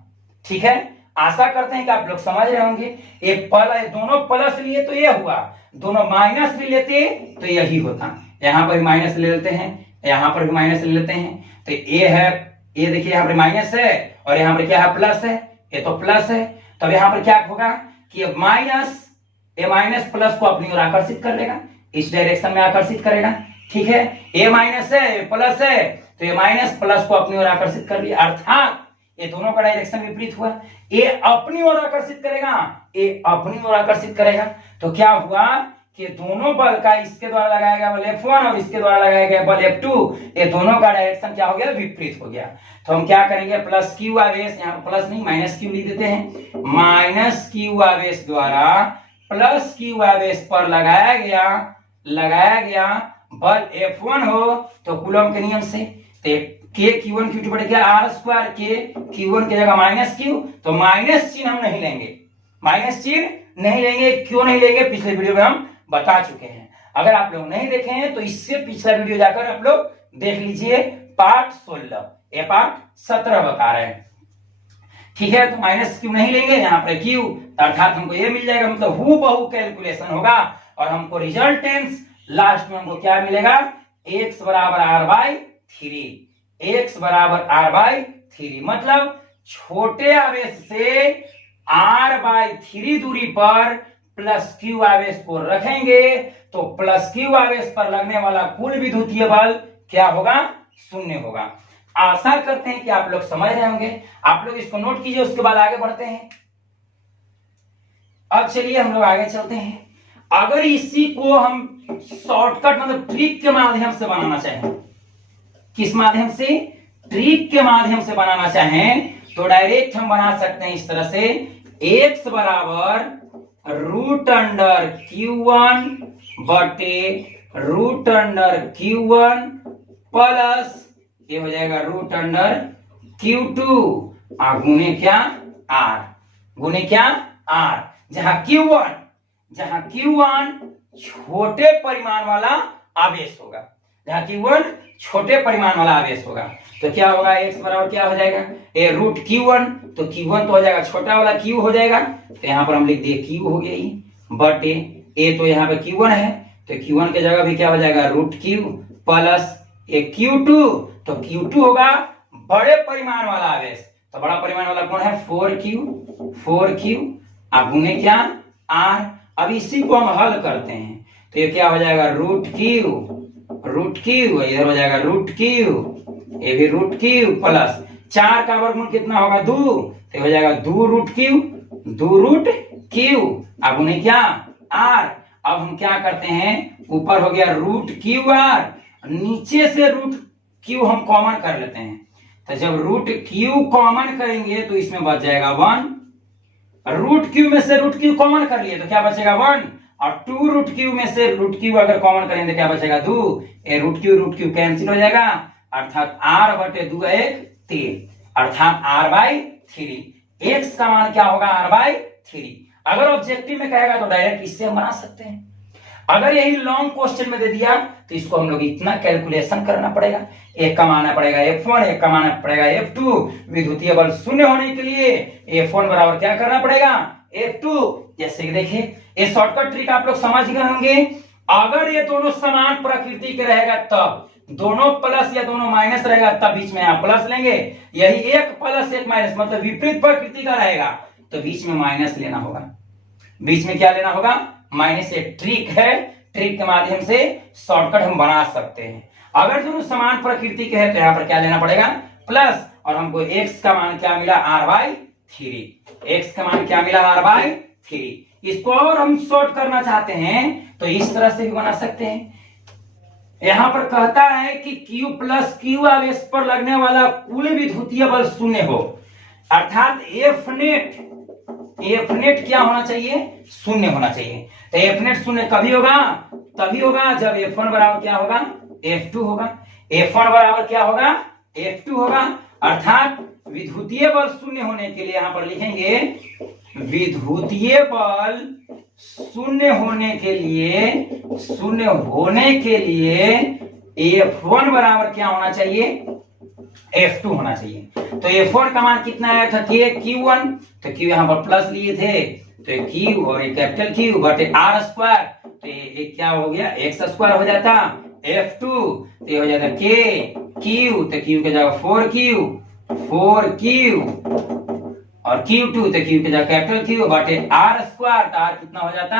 ठीक है, आशा करते हैं कि आप लोग समझ रहे होंगे। एक दोनों प्लस लिए तो ये हुआ, दोनों माइनस भी लेते तो यही होता। यहां पर भी माइनस ले लेते हैं, यहां पर भी माइनस ले लेते हैं, तो ये है, ये देखिए यहां पर माइनस है और यहां पर क्या है प्लस है, ये तो प्लस है, तब यहां पर क्या होगा कि माइनस, ये माइनस प्लस को अपनी ओर आकर्षित कर लेगा, इस डायरेक्शन में आकर्षित करेगा, ठीक है, ए माइनस है, ए प्लस है, तो ए माइनस प्लस को अपनी ओर आकर्षित कर लिया, अर्थात ये दोनों का डायरेक्शन विपरीत हुआ। ए अपनी ओर आकर्षित करेगा, ए अपनी ओर आकर्षित करेगा, तो क्या हुआ कि दोनों बल का इसके द्वारा लगाया गया बल F1 और इसके द्वारा लगाया गया बल F2, ये दोनों का डायरेक्शन क्या हो गया, विपरीत हो गया। तो हम क्या करेंगे, प्लस क्यू आवेश, यहाँ प्लस नहीं माइनस क्यू लिख देते हैं, माइनस क्यू आवेश द्वारा प्लस क्यू आवेश पर लगाया गया बल F1 हो तो कूलम के नियम से के Q1 Q2 बढ़ गया आर स्क्वायर के Q1 की जगह माइनस क्यू, तो माइनस चिन्ह हम नहीं लेंगे, माइनस चिन्ह नहीं लेंगे, क्यों नहीं लेंगे, पिछले वीडियो में हम बता चुके हैं। अगर आप लोग नहीं देखे हैं तो इससे पिछला वीडियो जाकर आप लोग देख लीजिए, पार्ट 16, ये पार्ट 17 बता रहे हैं, ठीक है। तो माइनस क्यू नहीं लेंगे, यहाँ पर क्यू, अर्थात हमको ये मिल जाएगा, मतलब हूबहू कैलकुलेशन होगा और हमको रिजल्टेंट लास्ट में हमको क्या मिलेगा, x बराबर r बाई 3, x बराबर r बाई 3, मतलब छोटे आवेश से r बाई 3 दूरी पर प्लस क्यू आवेश को रखेंगे तो प्लस क्यू आवेश पर लगने वाला कुल विद्युतीय बल क्या होगा, शून्य होगा। आशा करते हैं कि आप लोग समझ रहे होंगे, आप लोग इसको नोट कीजिए, उसके बाद आगे बढ़ते हैं। अब चलिए हम लोग आगे चलते हैं। अगर इसी को हम शॉर्टकट मतलब ट्रिक के माध्यम से बनाना चाहें, किस माध्यम से, ट्रिक के माध्यम से बनाना चाहें, तो डायरेक्ट हम बना सकते हैं इस तरह से, x बराबर रूट अंडर Q1 बटे रूट अंडर Q1 प्लस ये हो जाएगा रूट अंडर Q2 गुने क्या R, गुने क्या R, जहां Q1 छोटे परिमाण वाला आवेश होगा, जहां Q1 छोटे परिमाण वाला आवेश होगा, तो क्या होगा, x बराबर क्या हो जाएगा, ए रूट Q1, तो Q1 तो हो जाएगा छोटा वाला Q हो जाएगा, तो यहाँ पर हम लिख दिए Q हो गया, बटे ए तो यहाँ पे Q1 है, तो Q1 की जगह भी क्या हो जाएगा, रूट Q प्लस ए Q2, तो Q2 होगा बड़े परिमाण वाला आवेश, तो बड़ा परिमाण वाला कौन है, 4Q अब गुने क्या R। अब इसी को हम हल करते हैं, तो ये क्या हो जाएगा, रूट Q, इधर हो जाएगा रूट Q, ये भी रूट Q प्लस 4 का वर्गमूल कितना होगा, 2, तो हो जाएगा 2 रूट Q अब उन्हें क्या R। अब हम क्या करते हैं, ऊपर हो गया रूट QR, नीचे से रूट Q हम कॉमन कर लेते हैं, तो जब रूट Q कॉमन करेंगे तो इसमें बच जाएगा 1, रूट Q में से रूट Q कॉमन कर लिए तो क्या बचेगा 1, और 2 रूट Q में से रूट Q अगर कॉमन करेंगे तो क्या बचेगा 2, ये रूट Q कैंसिल हो जाएगा, अर्थात R बटे 2 1 3, अर्थात R बाई 3, x का मान क्या होगा, R बाई 3। अगर ऑब्जेक्टिव में कहेगा तो डायरेक्ट इससे हम बना सकते हैं, अगर यही लॉन्ग क्वेश्चन में दे दिया तो इसको हम लोग इतना कैलकुलेशन करना पड़ेगा, एक का माना पड़ेगा F1, एक का माना पड़ेगा F2, विद्युतीय बल शून्य होने के लिए F1 बराबर क्या करना पड़ेगा, F2। जैसे कि देखिए ये शॉर्टकट ट्रिक आप लोग समझ गए होंगे, अगर ये दोनों समान प्रकृति के रहेगा तब, दोनों प्लस या दोनों माइनस रहेगा तब बीच में यहाँ प्लस लेंगे, यही एक प्लस एक माइनस मतलब विपरीत प्रकृति का रहेगा तो बीच में माइनस लेना होगा, बीच में क्या लेना होगा, माइनस। एक ट्रिक है, ट्रिक के माध्यम से शॉर्टकट हम बना सकते हैं। अगर दोनों समान प्रकृति के हैं तो यहाँ पर क्या लेना पड़ेगा, प्लस, और हमको x का मान क्या मिला, r बाई 3, x का मान क्या मिला, r बाई 3। इसको और हम शॉर्ट करना चाहते हैं तो इस तरह से भी बना सकते हैं। यहां पर कहता है कि Q प्लस Q आवेश पर लगने वाला कुल विद्युतीय बल शून्य हो, अर्थात F नेट क्या होना चाहिए, शून्य होना चाहिए। तो F नेट शून्य कभी होगा, तभी होगा जब F1 बराबर क्या होगा, F2 होगा, F1 बराबर क्या होगा, F2 होगा, अर्थात विद्युतीय बल शून्य होने के लिए यहां पर लिखेंगे, विद्युतीय बल शून्य होने के लिए F1 बराबर क्या होना चाहिए, F2 होना चाहिए। तो F1 का मान कितना आया था, Q1, तो Q यहाँ पर प्लस लिए थे तो Q और ये कैपिटल Q बटे R स्क्वायर, तो ये क्या हो गया, x स्क्वायर हो जाता, F2 तो ये हो जाता Q, तो Q के जगह 4Q और Q2 तो Q के जगह कैपिटल Q बटे R स्क्वायर, तो R कितना हो जाता,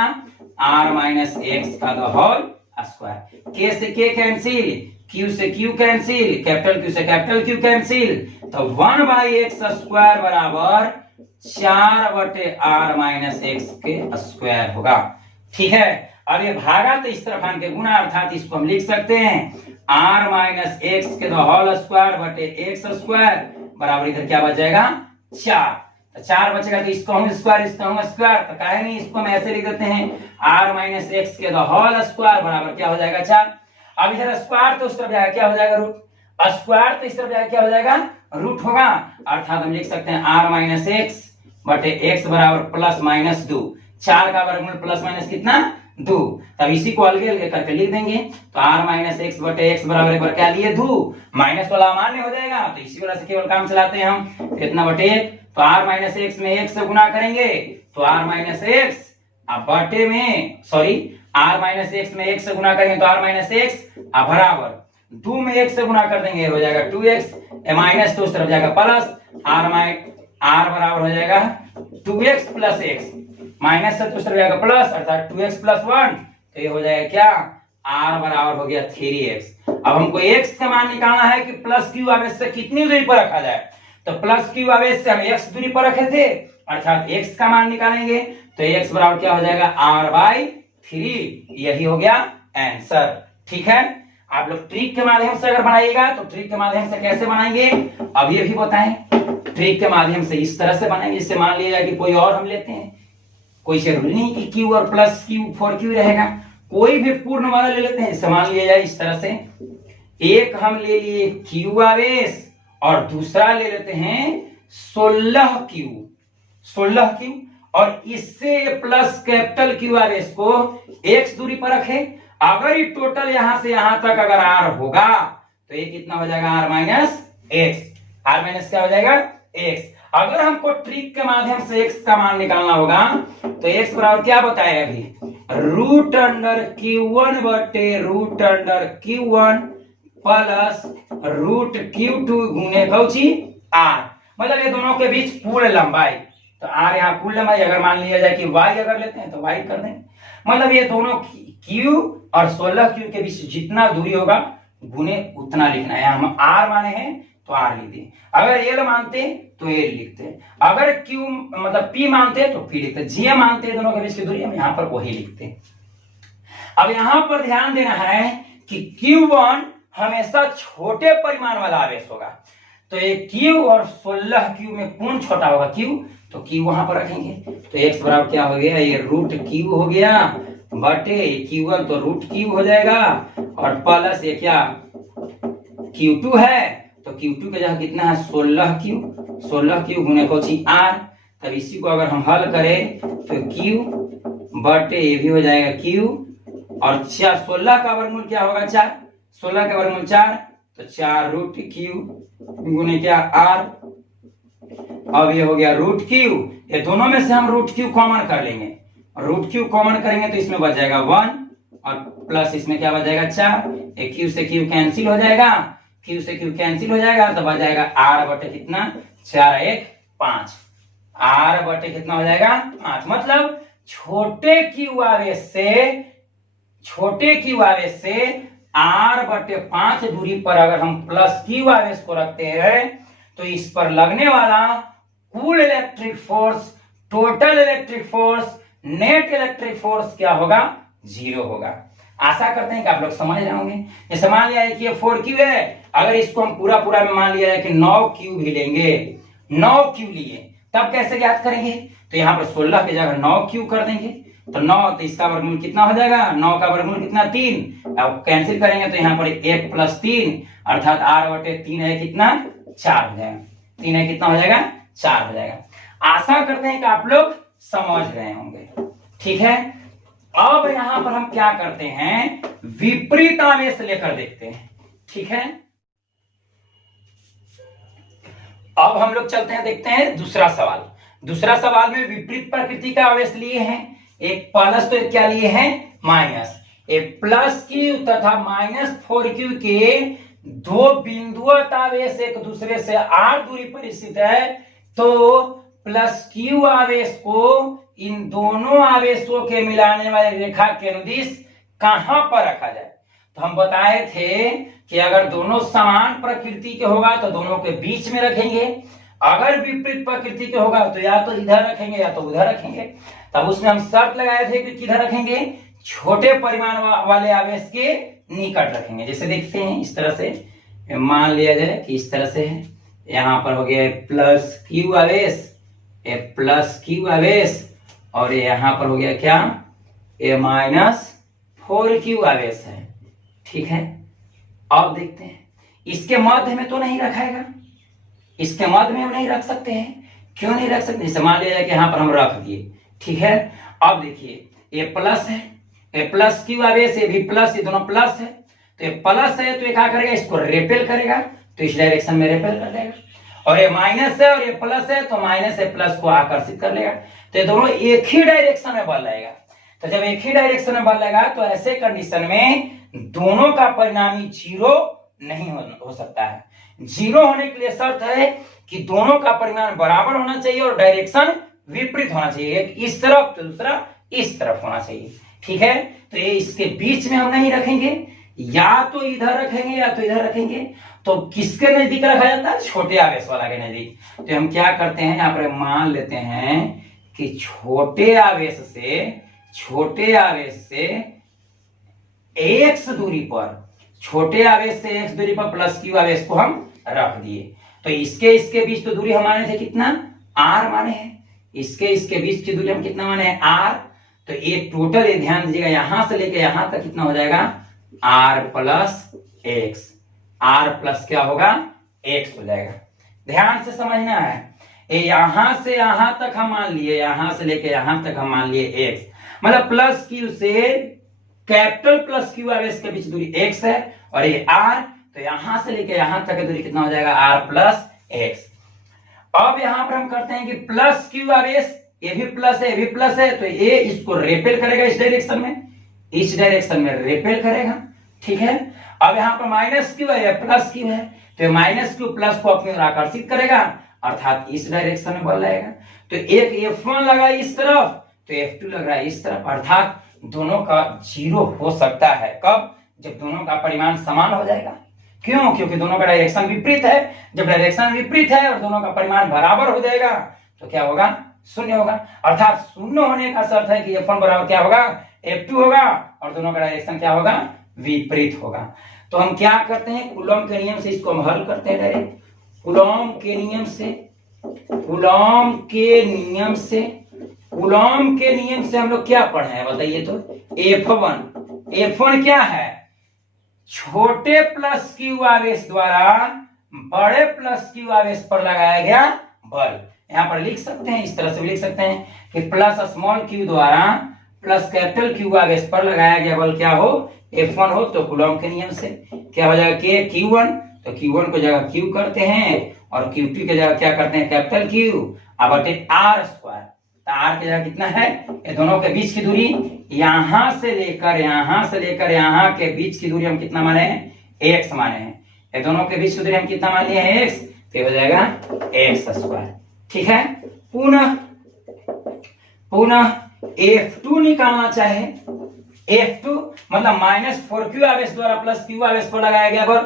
R माइनस एक्स का द होल स्क्वायर। के से के कैंसिल, क्यू से क्यू कैंसिल, कैपिटल क्यू से कैपिटल क्यू कैंसिल, तो 1/x स्क्वायर बराबर 4/r-x के स्क्वायर होगा। ठीक है, अब ये भागा तो इस तरफ आन के गुना, अर्थात इसको हम लिख सकते हैं r-x के होल स्क्वायर बटे x स्क्वायर बराबर इधर क्या बच जाएगा 4। तो 4 बचेगा तो इसको हम स्क्वायर, इसको हम स्क्वायर, तो काहे नहीं इसको हम ऐसे लिख देते हैं r-x के होल स्क्वायर बराबर क्या हो जाएगा 4। अब इधर स्क्वायर तो उस तरफ जाएगा क्या हो जाएगा रूट, स्क्वायर तो इस तरफ जाएगा क्या हो जाएगा रूट होगा, अर्थात हम लिख सकते हैं r-x बटे x बराबर प्लस माइनस 2। 4 का वर्गमूल प्लस माइनस कितना 2, तब इसी को अलग अलग करके लिख देंगे। तो r-x बटे x बराबर एक बार क्या लिए 2, माइनस वाला अमान्य हो जाएगा, तो इसी वजह से केवल काम चलाते हैं हम, कितना बटे 1, तो r-x में 1 से गुना करेंगे तो r-x अब बटे में सॉरी r-x में 1 से गुना करेंगे तो r-x अब बराबर 2 में 1 से गुना कर देंगे हो जाएगा 2x, माइनस तो उस तरफ जाएगा प्लस, r बराबर हो जाएगा 2x प्लस x, माइनस से तो उस तरफ जाएगा प्लस, अर्थात 2x प्लस 1, तो ये हो जाएगा क्या r बराबर हो गया 3x। अब हमको x का मान निकालना है कि प्लस क्यू आवेश से कितनी दूरी पर रखा जाए, तो प्लस क्यू आवेश से हम x दूरी पर रखे थे, अर्थात x का मान निकालेंगे तो x बराबर क्या हो जाएगा r/3, यही हो गया आंसर। ठीक है, आप लोग ट्रिक के माध्यम से अगर बनाइएगा तो ट्रिक के माध्यम से कैसे बनाएंगे अभी बताएं। ट्रिक के माध्यम से इस तरह से बनाएंगे, जिससे मान लिया जाए कि कोई और हम लेते हैं, कोई जरूरी नहीं कि q और प्लस q 4q रहेगा, कोई भी पूर्ण वाला ले लेते हैं। मान लिया जाए इस तरह से, एक हम ले लिए q आवेश और दूसरा ले लेते हैं 16q, और इससे प्लस कैपिटल क्यू आवेश को x दूरी पर रखे। अगर ये टोटल यहां से यहां तक अगर r होगा तो ये कितना हो जाएगा r-x, r- क्या हो जाएगा x। अगर हमको ट्रिक के माध्यम से x का मान निकालना होगा तो x बराबर क्या बताया अभी, √q1 बटे √q1 प्लस √q2 गुने कौची r, मतलब ये दोनों के बीच कुल लंबाई, तो r यहाँ कुल लंबाई, अगर मान लिया जाए कि y अगर लेते हैं तो y कर देंगे, मतलब ये दोनों q और 16q के बीच जितना दूरी होगा गुने उतना लिखना है। हम r माने हैं तो r लिख दें, अगर l मानते तो l लिखते, अगर q मतलब p मानते तो p लिखते, g मानते दोनों के बीच की दूरी हम यहाँ पर वही लिखते। अब यहाँ पर ध्यान देना है कि q1 हमेशा छोटे परिमाण वाला आवेश होगा, तो ये q और 16q में कौन छोटा होगा q, तो q वहां पर रखेंगे, तो x बराबर क्या हो गया, ये √q हो गया बटे q1 तो √q हो जाएगा, और प्लस ये क्या q2 है, तो q2 के जगह कितना है 16q गुने कौची r, तब इसी को अगर हम हल करें तो q बटे ये भी हो जाएगा q, और 16 का वर्गमूल क्या होगा 4, 16 का वर्गमूल 4, तो 4√q गुने क्या r, अब ये हो गया √q, ये दोनों में से हम √q कॉमन कर लेंगे, √q कॉमन करेंगे तो इसमें बच जाएगा 1 और प्लस इसमें क्या बच जाएगा 4, एक q से q कैंसिल हो जाएगा, q से q कैंसिल हो जाएगा तो बच जाएगा r बटे कितना 4 1 5, r बटे कितना हो जाएगा 5, मतलब छोटे q आवेश से r बटे 5 दूरी पर अगर हम प्लस q आवेश को रखते हैं तो इस पर लगने वाला कुल electric force, total electric force, net electric force क्या होगा 0 होगा। आशा करते हैं कि आप लोग समझ रहे होंगे। जैसे मान लिया है कि ये 4q है, अगर इसको हम पूरा में मान लिया है कि 9q भी लेंगे, 9q लिए तब कैसे ज्ञात करेंगे, तो यहाँ पर 16 की जगह 9q कर देंगे, तो 9 तो इसका वर्गमूल कितना हो जाएगा, 9 का वर्गमूल कितना 3, अब कैंसिल करेंगे तो यहाँ पर 1 प्लस 3 अर्थात r बटे 3 है कितना 4 हो जाएगा, 3 है कितना हो जाएगा 4 हो जाएगा। आशा करते हैं कि आप लोग समझ रहे होंगे। ठीक है, अब यहां पर हम क्या करते हैं, विपरीत आवेश लेकर देखते हैं। ठीक है, अब हम लोग चलते हैं, देखते हैं दूसरा सवाल। दूसरा सवाल में विपरीत प्रकृति का आवेश लिए हैं, एक प्लस तो क्या लिए हैं माइनस, एक प्लस q तथा माइनस 4q के दो बिंदुवत आवेश एक दूसरे से r दूरी पर स्थित है, तो प्लस q आवेश को इन दोनों आवेशों के मिलाने वाली रेखा के अनुदिश कहां पर रखा जाए। तो हम बताए थे कि अगर दोनों समान प्रकृति के होगा तो दोनों के बीच में रखेंगे, अगर विपरीत प्रकृति के होगा तो या तो इधर रखेंगे या तो उधर रखेंगे। तब उसमें हम शर्त लगाए थे कि किधर रखेंगे, छोटे परिमाण वाले आवेश के निकट रखेंगे। जैसे देखते हैं इस तरह से मान लिया जाए कि इस तरह से है, यहाँ पर हो गया प्लस क्यू आवेश, ए प्लस क्यू आवेश, और यहाँ पर हो गया क्या, ए माइनस 4q आवेश है। ठीक है, अब देखते हैं इसके मध्य में तो नहीं रखाएगा, इसके मध्य में हम नहीं रख सकते हैं। क्यों नहीं रख सकते, जैसे मान लिया जाए कि यहाँ पर हम रख दिए। ठीक है, अब देखिए ये प्लस है, ये प्लस क्यू आवेश, ये भी प्लस, ये दोनों प्लस है। तो ये प्लस है तो ये क्या करेगा, इसको रेपेल करेगा, तो इस डायरेक्शन में रेपेल कर देगा। और ये माइनस है और ये प्लस है तो माइनस से प्लस को आकर्षित कर लेगा। तो ये दोनों एक ही डायरेक्शन में बल रहेगा। तो जब एक ही डायरेक्शन में बल रहेगा तो ऐसे कंडीशन में दोनों का परिणामी जीरो नहीं हो सकता है। जीरो होने के लिए शर्त है कि दोनों का परिमाण बराबर होना चाहिए और डायरेक्शन विपरीत होना चाहिए, एक इस तरफ तो दूसरा इस तरफ होना चाहिए। ठीक है, तो ये इसके बीच में हम नहीं रखेंगे, या तो इधर रखेंगे या तो इधर रखेंगे। तो किसके नजदीक रखा जाता है, छोटे आवेश वाला के नजदीक। तो हम क्या करते हैं, यहाँ पर मान लेते हैं कि छोटे आवेश से x दूरी पर, छोटे आवेश से x दूरी पर प्लस क्यू आवेश को हम रख दिए। तो इसके बीच तो दूरी हम माने थे कितना, r माने हैं। इसके बीच की दूरी हम कितना माने हैं, r। तो ये टोटल, ये ध्यान दीजिएगा, यहां से लेके यहां तक कितना हो जाएगा, r plus x। r plus क्या होगा, x हो जाएगा। ध्यान से समझना है, यहां से यहां तक हम मान लिए, यहां से लेके यहां तक हम मान लिए x, मतलब प्लस क्यू से कैपिटल प्लस क्यू आवेश के बीच दूरी x है और ये r। तो यहां से लेके यहां तक की दूरी कितना हो जाएगा, r प्लस x। अब यहां पर हम करते हैं कि प्लस क्यू आवेश, ये भी प्लस है ये भी प्लस है, तो ये इसको रेपेल करेगा इस डायरेक्शन में, इस डायरेक्शन में रेपेल करेगा। ठीक है, अब यहाँ पर माइनस क्यू है, प्लस क्यू है, तो माइनस क्यू प्लस को अपनी ओर आकर्षित करेगा, अर्थात इस डायरेक्शन में बल रहेगा। तो एक F1 लगा इस तरफ, तो F2 लग रहा है इस तरफ, अर्थात दोनों का जीरो हो सकता है। कब, जब दोनों का परिमाण समान हो जाएगा। क्यों, क्योंकि दोनों का डायरेक्शन विपरीत है। जब डायरेक्शन विपरीत है और दोनों का परिमाण बराबर हो जाएगा तो क्या होगा, शून्य होगा। अर्थात शून्य होने का शर्त है कि F1 बराबर क्या होगा, F2 होगा, और दोनों का डायरेक्शन क्या होगा, विपरीत होगा। तो हम क्या करते हैं, कूलॉम के नियम से इसको हम हल करते हैं डायरेक्ट। कूलॉम के नियम से हम लोग क्या पढ़े हैं बताइए तो, F1 क्या है, छोटे प्लस क्यू आवेश द्वारा बड़े प्लस क्यू आवेश पर लगाया गया बल। यहां पर लिख सकते हैं, इस तरह से भी लिख सकते हैं कि प्लस स्मॉल क्यू द्वारा प्लस कैपिटल क्यू आवेश पर लगाया गया बल क्या हो, F1 हो। तो कूलॉम के नियम से क्या हो जाएगा, K Q1, तो Q1 को जगह Q करते हैं और Q2 की जगह क्या करते हैं, कैपिटल Q, अब R स्क्वायर। तो R की जगह कितना है, ये दोनों के बीच की दूरी, यहां से लेकर यहां के बीच की दूरी हम कितना माने हैं, x माने हैं। ये दोनों के बीच की दूरी हम कितना मान लिए हैं, x, तो हो जाएगा x स्क्वायर। ठीक है, पुनः F2 निकालना चाहे, F2 मतलब माइनस 4q आवेश द्वारा प्लस q आवेश पर लगाया गया बल।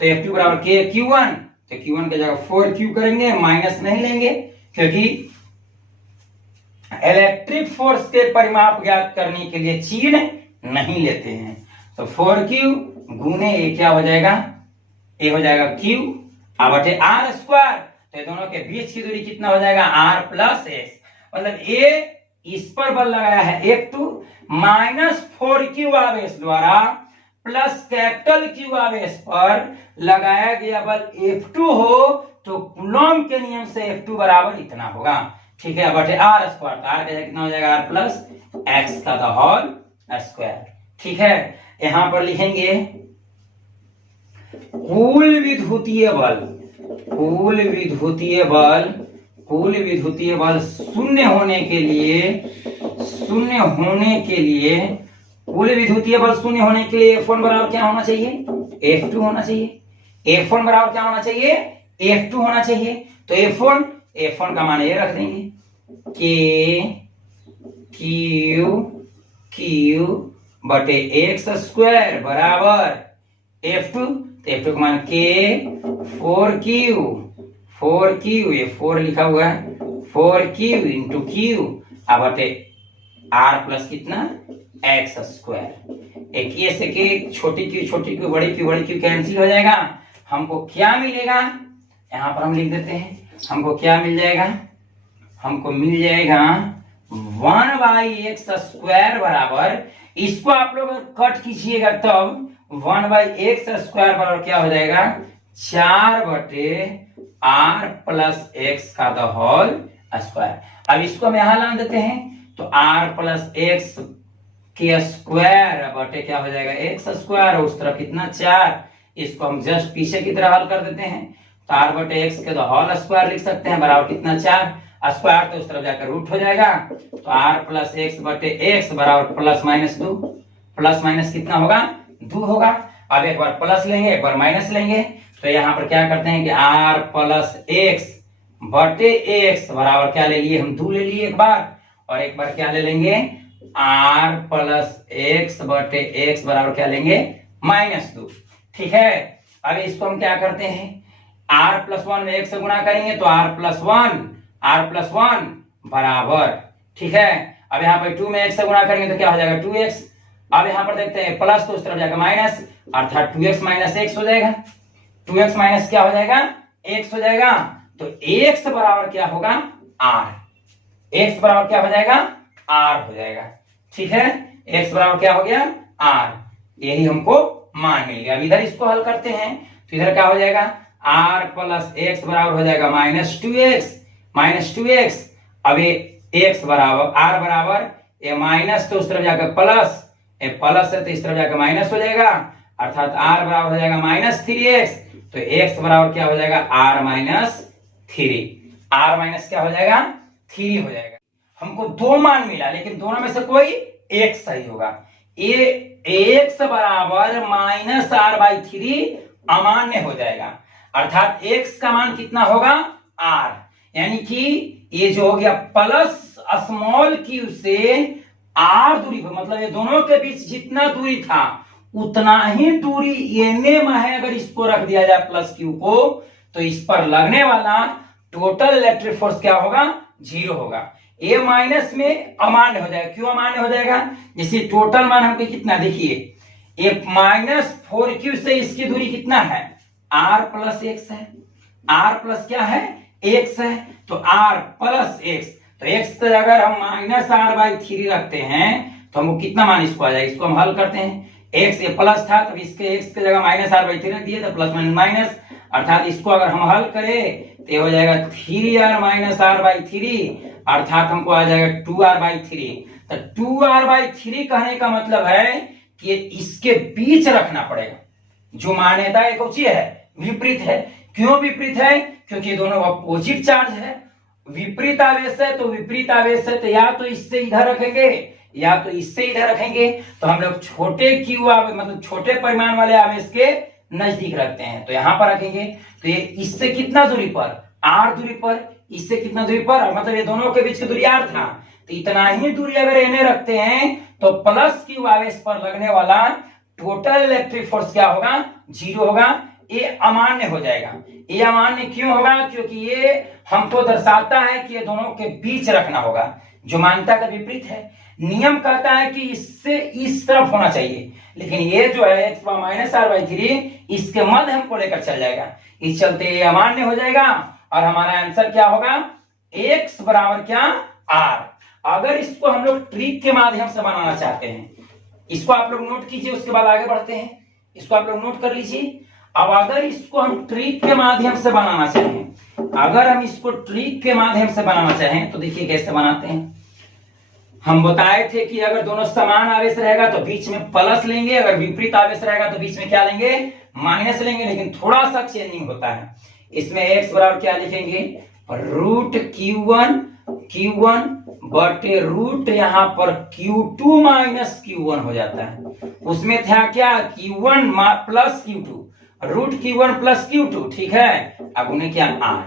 तो F2 बराबर K Q1, तो Q1 की जगह 4q करेंगे, माइनस नहीं लेंगे क्योंकि इलेक्ट्रिक फोर्स के परिमाप ज्ञात करने के लिए चिन्ह नहीं लेते हैं। तो 4q गुने ये क्या हो जाएगा, ये हो जाएगा q, अब r स्क्वायर। तो दोनों के बीच की दूरी कितना हो जाएगा, r प्लस x, मतलब ये इस पर बल लगाया है F2, माइनस 4q आवेश द्वारा प्लस कैपिटल Q आवेश पर लगाया गया बल F2 हो, तो कूलॉम के नियम से F2 बराबर इतना होगा। ठीक है, बटे r स्क्वायर, तो r का कितना हो जाएगा, r प्लस x का द होल स्क्वायर। ठीक है, यहां पर लिखेंगे कुल विद्युतीय बल शून्य होने के लिए F1 बराबर क्या होना चाहिए, F2 होना चाहिए। F1 बराबर क्या होना चाहिए, F2 होना चाहिए। तो F1 का मान ये रख देंगे K Q बटे एक्स स्क्वायर बराबर F2, तो F2 का मान K 4Q, ये 4 लिखा हुआ है, 4Q इंटू Q अब बटे R प्लस कितना एक्स स्क्वायर। एक ये से के छोटी क्यू बड़ी क्यू कैंसिल हो जाएगा। हमको क्या मिलेगा, यहाँ पर हम लिख देते हैं, हमको क्या मिल जाएगा, हमको मिल जाएगा 1/x स्क्वायर बराबर, इसको आप लोग कट कीजिएगा तब 1/x स्क्वायर बराबर क्या हो जाएगा 4/r प्लस एक्स का द होल स्क्वायर। अब इसको हम यहां ला देते हैं तो r प्लस एक्स के स्क्वायर बटे क्या हो जाएगा एक्स स्क्वायर, उस तरफ कितना 4, इसको हम जस्ट पीछे की तरह हल कर देते हैं तो r बटे एक्स के द होल स्क्वायर लिख सकते हैं बराबर कितना 4, स्क्वायर तो उस तरफ जाकर रूट हो जाएगा तो r प्लस एक्स बटे एक्स बराबर प्लस माइनस 2, प्लस माइनस कितना होगा 2 होगा। अब एक बार प्लस लेंगे एक बार माइनस लेंगे तो यहाँ पर क्या करते हैं कि r प्लस एक्स बटे एक्स बराबर क्या ले लिए हम 2 ले लिए एक बार, और एक बार क्या ले लेंगे r प्लस एक्स बटे एक्स बराबर क्या लेंगे माइनस 2। ठीक है, अब इसको हम क्या करते हैं r प्लस 1 में एक से गुणा करेंगे तो r प्लस 1 बराबर, ठीक है। अब यहाँ पर 2 में एक से गुणा करेंगे तो क्या हो जाएगा 2x। अब यहाँ पर देखते हैं प्लस तो उस तरफ जाएगा माइनस, अर्थात 2x माइनस x हो जाएगा, 2x माइनस क्या हो जाएगा x हो जाएगा, तो x बराबर क्या होगा r, x बराबर क्या हो जाएगा r हो जाएगा। ठीक है, x बराबर क्या हो गया r, यही हमको मान मिल गया। अब इधर इसको हल करते हैं तो इधर क्या हो जाएगा r प्लस एक्स बराबर हो जाएगा माइनस 2x। अब ये x बराबर r बराबर ये माइनस तो उस तरफ जाकर प्लस, ये प्लस है तो इस तरफ जाकर माइनस हो जाएगा, अर्थात r बराबर हो जाएगा माइनस 3x, तो x बराबर क्या हो जाएगा r माइनस 3, r माइनस क्या हो जाएगा 3 हो जाएगा। हमको 2 मान मिला लेकिन दोनों में से कोई एक सही होगा, ये x बराबर माइनस r/3 अमान्य हो जाएगा, अर्थात x का मान कितना होगा r, यानी कि ये जो हो गया प्लस स्मॉल q से r दूरी पर, मतलब ये दोनों के बीच जितना दूरी था उतना ही दूरी एने में है। अगर इसको रख दिया जाए प्लस q को तो इस पर लगने वाला टोटल इलेक्ट्रिक फोर्स क्या होगा 0 होगा। ए माइनस में अमान्य हो जाएगा, क्यों अमान्य हो जाएगा, जैसे टोटल मान हमको कितना देखिए ये माइनस 4q से इसकी दूरी कितना है r प्लस एक्स है, r प्लस क्या है x है, तो r प्लस x, तो x तो अगर हम माइनस r/3 रखते हैं तो हमको कितना मान इसको आ जाएगा, इसको हम हल करते हैं, x ये प्लस था तब इसके x की जगह माइनस r/3 रख दिए तो प्लस माइनस माइनस, अर्थात इसको अगर हम हल करें तो ये हो जाएगा 3r माइनस r/3, अर्थात हमको आ जाएगा 2r/3। तो 2r/3 कहने का मतलब है कि इसके बीच रखना पड़ेगा, जो मान्यता एक उची है विपरीत है। क्यों विपरीत है, क्योंकि ये दोनों अपोजिट चार्ज है, विपरीत आवेश है तो विपरीत आवेश है तो या तो इससे इधर रखेंगे या तो इससे इधर रखेंगे, तो हम लोग छोटे q मतलब छोटे परिमाण वाले आवेश के नजदीक रखते हैं, तो यहां पर रखेंगे तो ये इससे कितना दूरी पर r दूरी पर, इससे कितना दूरी पर, मतलब ये दोनों के बीच की दूरी r था, तो इतना ही दूरी अगर इन्हें रखते हैं तो प्लस q आवेश पर लगने वाला टोटल इलेक्ट्रिक फोर्स क्या होगा 0 होगा, ये अमान्य हो जाएगा। ये अमान्य क्यों होगा, क्योंकि ये हमको दर्शाता है कि ये दोनों के बीच रखना होगा, जो मान्यता का विपरीत है। नियम कहता है कि इससे इस तरफ होना चाहिए, लेकिन ये जो है x माइनस r/3 इसके मध्य हमको लेकर चल जाएगा, इस चलते ये अमान्य हो जाएगा और हमारा आंसर क्या होगा x बराबर क्या r। अगर इसको हम लोग ट्रिक के माध्यम से बनाना चाहते हैं, इसको आप लोग नोट कीजिए, उसके बाद आगे बढ़ते हैं, इसको आप लोग नोट कर लीजिए। अब अगर इसको हम ट्रिक के माध्यम से बनाना चाहें, अगर हम इसको ट्रिक के माध्यम से बनाना चाहें तो देखिए कैसे बनाते हैं। हम बताए थे कि अगर दोनों समान आवेश रहेगा तो बीच में प्लस लेंगे, अगर विपरीत आवेश रहेगा तो बीच में क्या लेंगे माइनस लेंगे, लेकिन थोड़ा सा चेंजिंग होता है। इसमें x बराबर क्या लिखेंगे रूट q1 बटे रूट यहाँ पर q2 माइनस q1 हो जाता है। उसमें था क्या q1 plus q2, root q1 plus q2, ठीक है। अब उन्हें क्या r,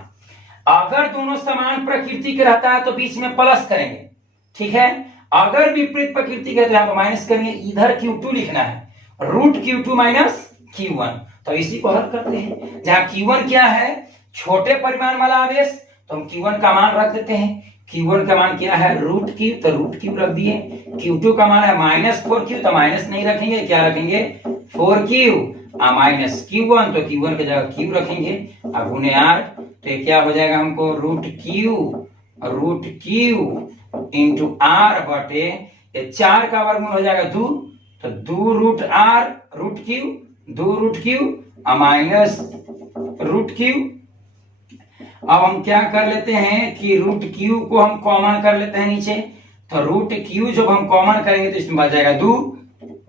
अगर दोनों समान प्रकृति के रहता है तो बीच में प्लस करेंगे, ठीक है। अगर विपरीत प्रकृति का तो यहाँ पर माइनस करेंगे, इधर Q2 लिखना है, रूट Q2 माइनस Q1। तो इसी को हल करते हैं। जहां Q1 क्या है, छोटे परिमाण वाला आवेश, तो हम Q1 का मान रख देते हैं। Q1 का मान क्या है, रूट Q, तो रूट Q रख दिए। Q2 का मान है माइनस 4Q, तो माइनस नहीं रखेंगे, क्या रखेंगे 4Q माइनस Q1, तो Q1 की जगह Q रखेंगे। अब गुने R, तो ये क्या हो जाएगा हमको, रूट Q इंटू R बटे, ये 4 का वर्गमूल हो जाएगा 2, तो 2 रूट R रूट Q, 2 रूट Q माइनस रूट Q। अब हम क्या कर लेते हैं कि रूट Q को हम कॉमन कर लेते हैं नीचे, तो रूट Q जब हम कॉमन करेंगे तो इसमें बच जाएगा 2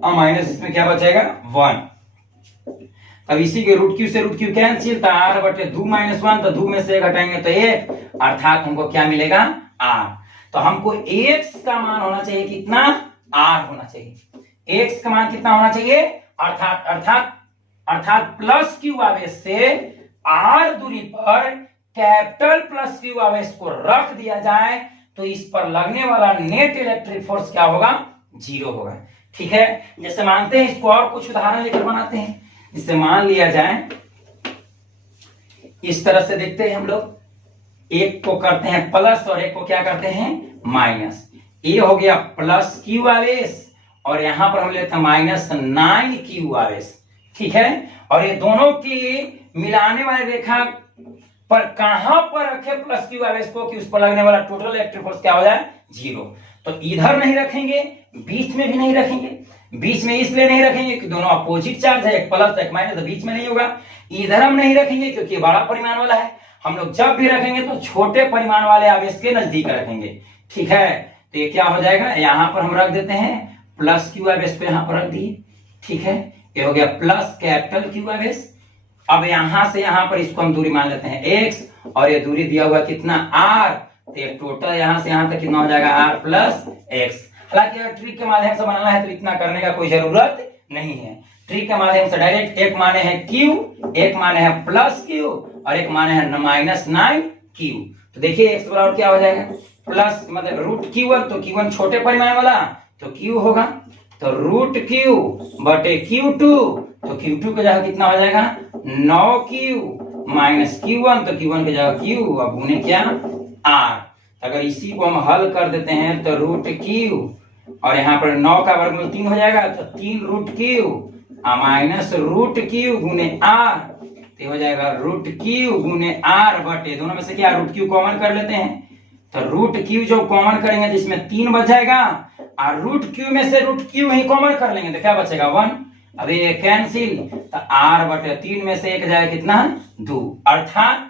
और माइनस इसमें क्या बचेगा 1। अब इसी के रूट Q से रूट Q कैंसिल, तो R बटे 2 माइनस 1, तो 2 में से 1 घटाएंगे तो 1, अर्थात हमको क्या मिलेगा R। तो हमको X का मान होना चाहिए कितना, R होना चाहिए। X का मान कितना होना चाहिए, अर्थात प्लस Q आवेश से R दूरी पर कैपिटल प्लस Q आवेश को रख दिया जाए तो इस पर लगने वाला नेट इलेक्ट्रिक फोर्स क्या होगा, 0 होगा। ठीक है। जैसे मानते हैं इसको और कुछ उदाहरण लेकर बनाते हैं। जिससे मान लिया जाए इस तरह से देखते हैं हम लोग, एक को करते हैं प्लस और एक को क्या करते हैं माइनस। ये हो गया प्लस Q आवेश और यहां पर हम लेते हैं माइनस 9Q आवेश। ठीक है। और ये दोनों की मिलाने वाली रेखा पर कहां पर रखे प्लस Q आवेश को कि उस पर लगने वाला टोटल इलेक्ट्रिक फोर्स क्या हो जाए, 0। तो इधर नहीं रखेंगे, बीच में भी नहीं रखेंगे। बीच में इसलिए नहीं रखेंगे कि दोनों अपोजिट चार्ज है, एक प्लस एक माइनस, तो बीच में नहीं होगा। इधर हम नहीं रखेंगे क्योंकि बड़ा परिमाण वाला है। हम लोग जब भी रखेंगे तो छोटे परिमाण वाले आवेश के नजदीक रखेंगे। ठीक है। तो ये क्या हो जाएगा, यहां पर हम रख देते हैं प्लस Q आवेश को यहां पर रख दिए। ठीक है। ये हो गया प्लस कैपिटल Q आवेश। अब यहां से यहां पर इसको हम दूरी मान लेते हैं x, और ये दूरी दिया हुआ कितना r, तो ये टोटल यहां से यहां तक कितना हो जाएगा r प्लस x। हालांकि अगर ट्रिक के माध्यम से बनाना है तो इतना करने का कोई जरूरत नहीं है। ट्रिक के माध्यम से डायरेक्ट एक माने है Q, एक माने है प्लस Q और एक माने है माइनस 9Q। तो देखिए x बराबर क्या हो जाएगा, प्लस मतलब रूट Q1, तो Q1 छोटे परिमाण वाला तो Q होगा, तो रूट Q बटे Q2, तो Q2 की जगह कितना हो जाएगा 9Q माइनस Q1, तो Q1 की जगह Q, अब गुने क्या R। अगर इसी को हम हल कर देते हैं तो रूट Q और यहाँ पर 9 का वर्गमूल 3 हो जाएगा, तो 3 root Q minus root Q गुने R, तो हो जाएगा रूट Q गुने R बटे, दोनों में से क्या रूट Q कॉमन कर लेते हैं, तो रूट Q जो कॉमन करेंगे जिसमें 3 बच जाएगा और रूट Q में से रूट Q ही कॉमन कर लेंगे तो क्या बचेगा 1। अब ये कैंसिल, तो R बटे 3 में से 1 जाएगा कितना 2, अर्थात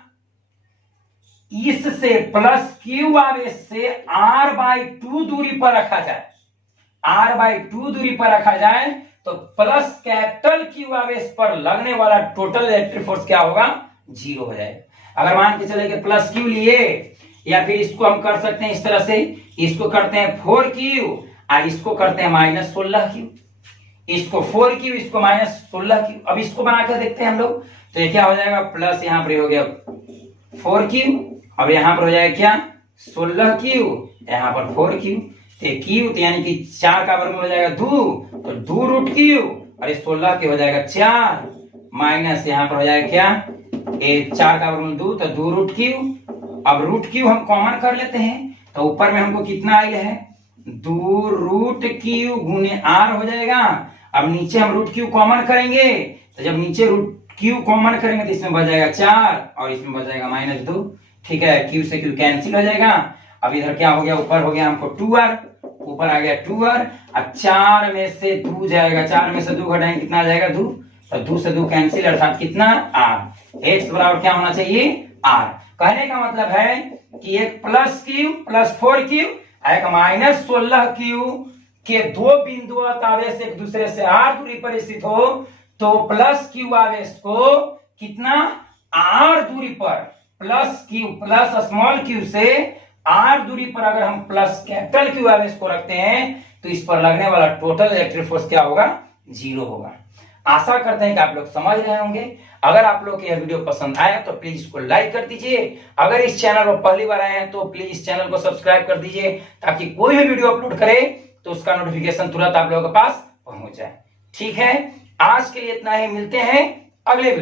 इससे प्लस Q आवेश से R/2 दूरी पर रखा जाए, R/2 दूरी पर रखा जाए तो प्लस कैपिटल Q आवेश पर लगने वाला टोटल इलेक्ट्रिक फोर्स क्या होगा 0 हो जाएगा। अगर मान के चले कि प्लस Q लिए, या फिर इसको हम कर सकते हैं इस तरह से, इसको करते हैं 4Q और इसको करते हैं माइनस 16Q, इसको 4Q इसको माइनस 16Q। अब इसको बना कर देखते हैं हम लोग, तो ये क्या हो जाएगा प्लस यहाँ पर हो गया 4Q, अब यहाँ पर हो जाएगा क्या 16Q, यहाँ पर 4Q, Q तो यानी कि 4 का वर्गमूल हो जाएगा 2, तो 2 रूट Q और 16 के हो जाएगा 4 माइनस यहाँ पर हो जाएगा क्या 4 का वर्गमूल 2, तो 2 रूट Q। अब रूट Q हम कॉमन कर लेते हैं तो ऊपर में हमको कितना आया है 2 रूट Q गुने R हो जाएगा। अब नीचे हम रूट Q कॉमन करेंगे, तो जब नीचे रूट Q कॉमन करेंगे तो इसमें बच जाएगा 4 और इसमें बच जाएगा माइनस 2। ठीक है। Q से Q कैंसिल हो जाएगा। अब इधर क्या हो गया, ऊपर हो गया हमको 2R, ऊपर आ गया 2R, अब 4 में से 2 जाएगा, 4 में से 2 घटाएंगे कितना आ जाएगा 2, तो 2 से 2 कैंसिल, अर्थात कितना R। x बराबर क्या होना चाहिए R। कहने का मतलब है कि एक प्लस Q प्लस 4Q एक माइनस 16Q के दो बिंदु आवेश एक दूसरे से R दूरी पर स्थित हो तो प्लस Q आवेश को कितना R दूरी पर plus Q plus small q से R दूरी पर अगर हम प्लस कैपिटल Q आवेश को रखते हैं तो इस पर लगने वाला टोटल इलेक्ट्रिक फोर्स क्या होगा 0 होगा। आशा करते हैं कि आप लोग समझ रहे होंगे। अगर आप लोग को यह वीडियो पसंद आया तो प्लीज इसको लाइक कर दीजिए। अगर इस चैनल पर पहली बार आए हैं तो प्लीज इस चैनल को सब्सक्राइब कर दीजिए, ताकि कोई भी वीडियो अपलोड करे तो उसका नोटिफिकेशन तुरंत आप लोगों के पास पहुंच जाए। ठीक है, आज के लिए इतना ही, मिलते हैं अगले वीडियो।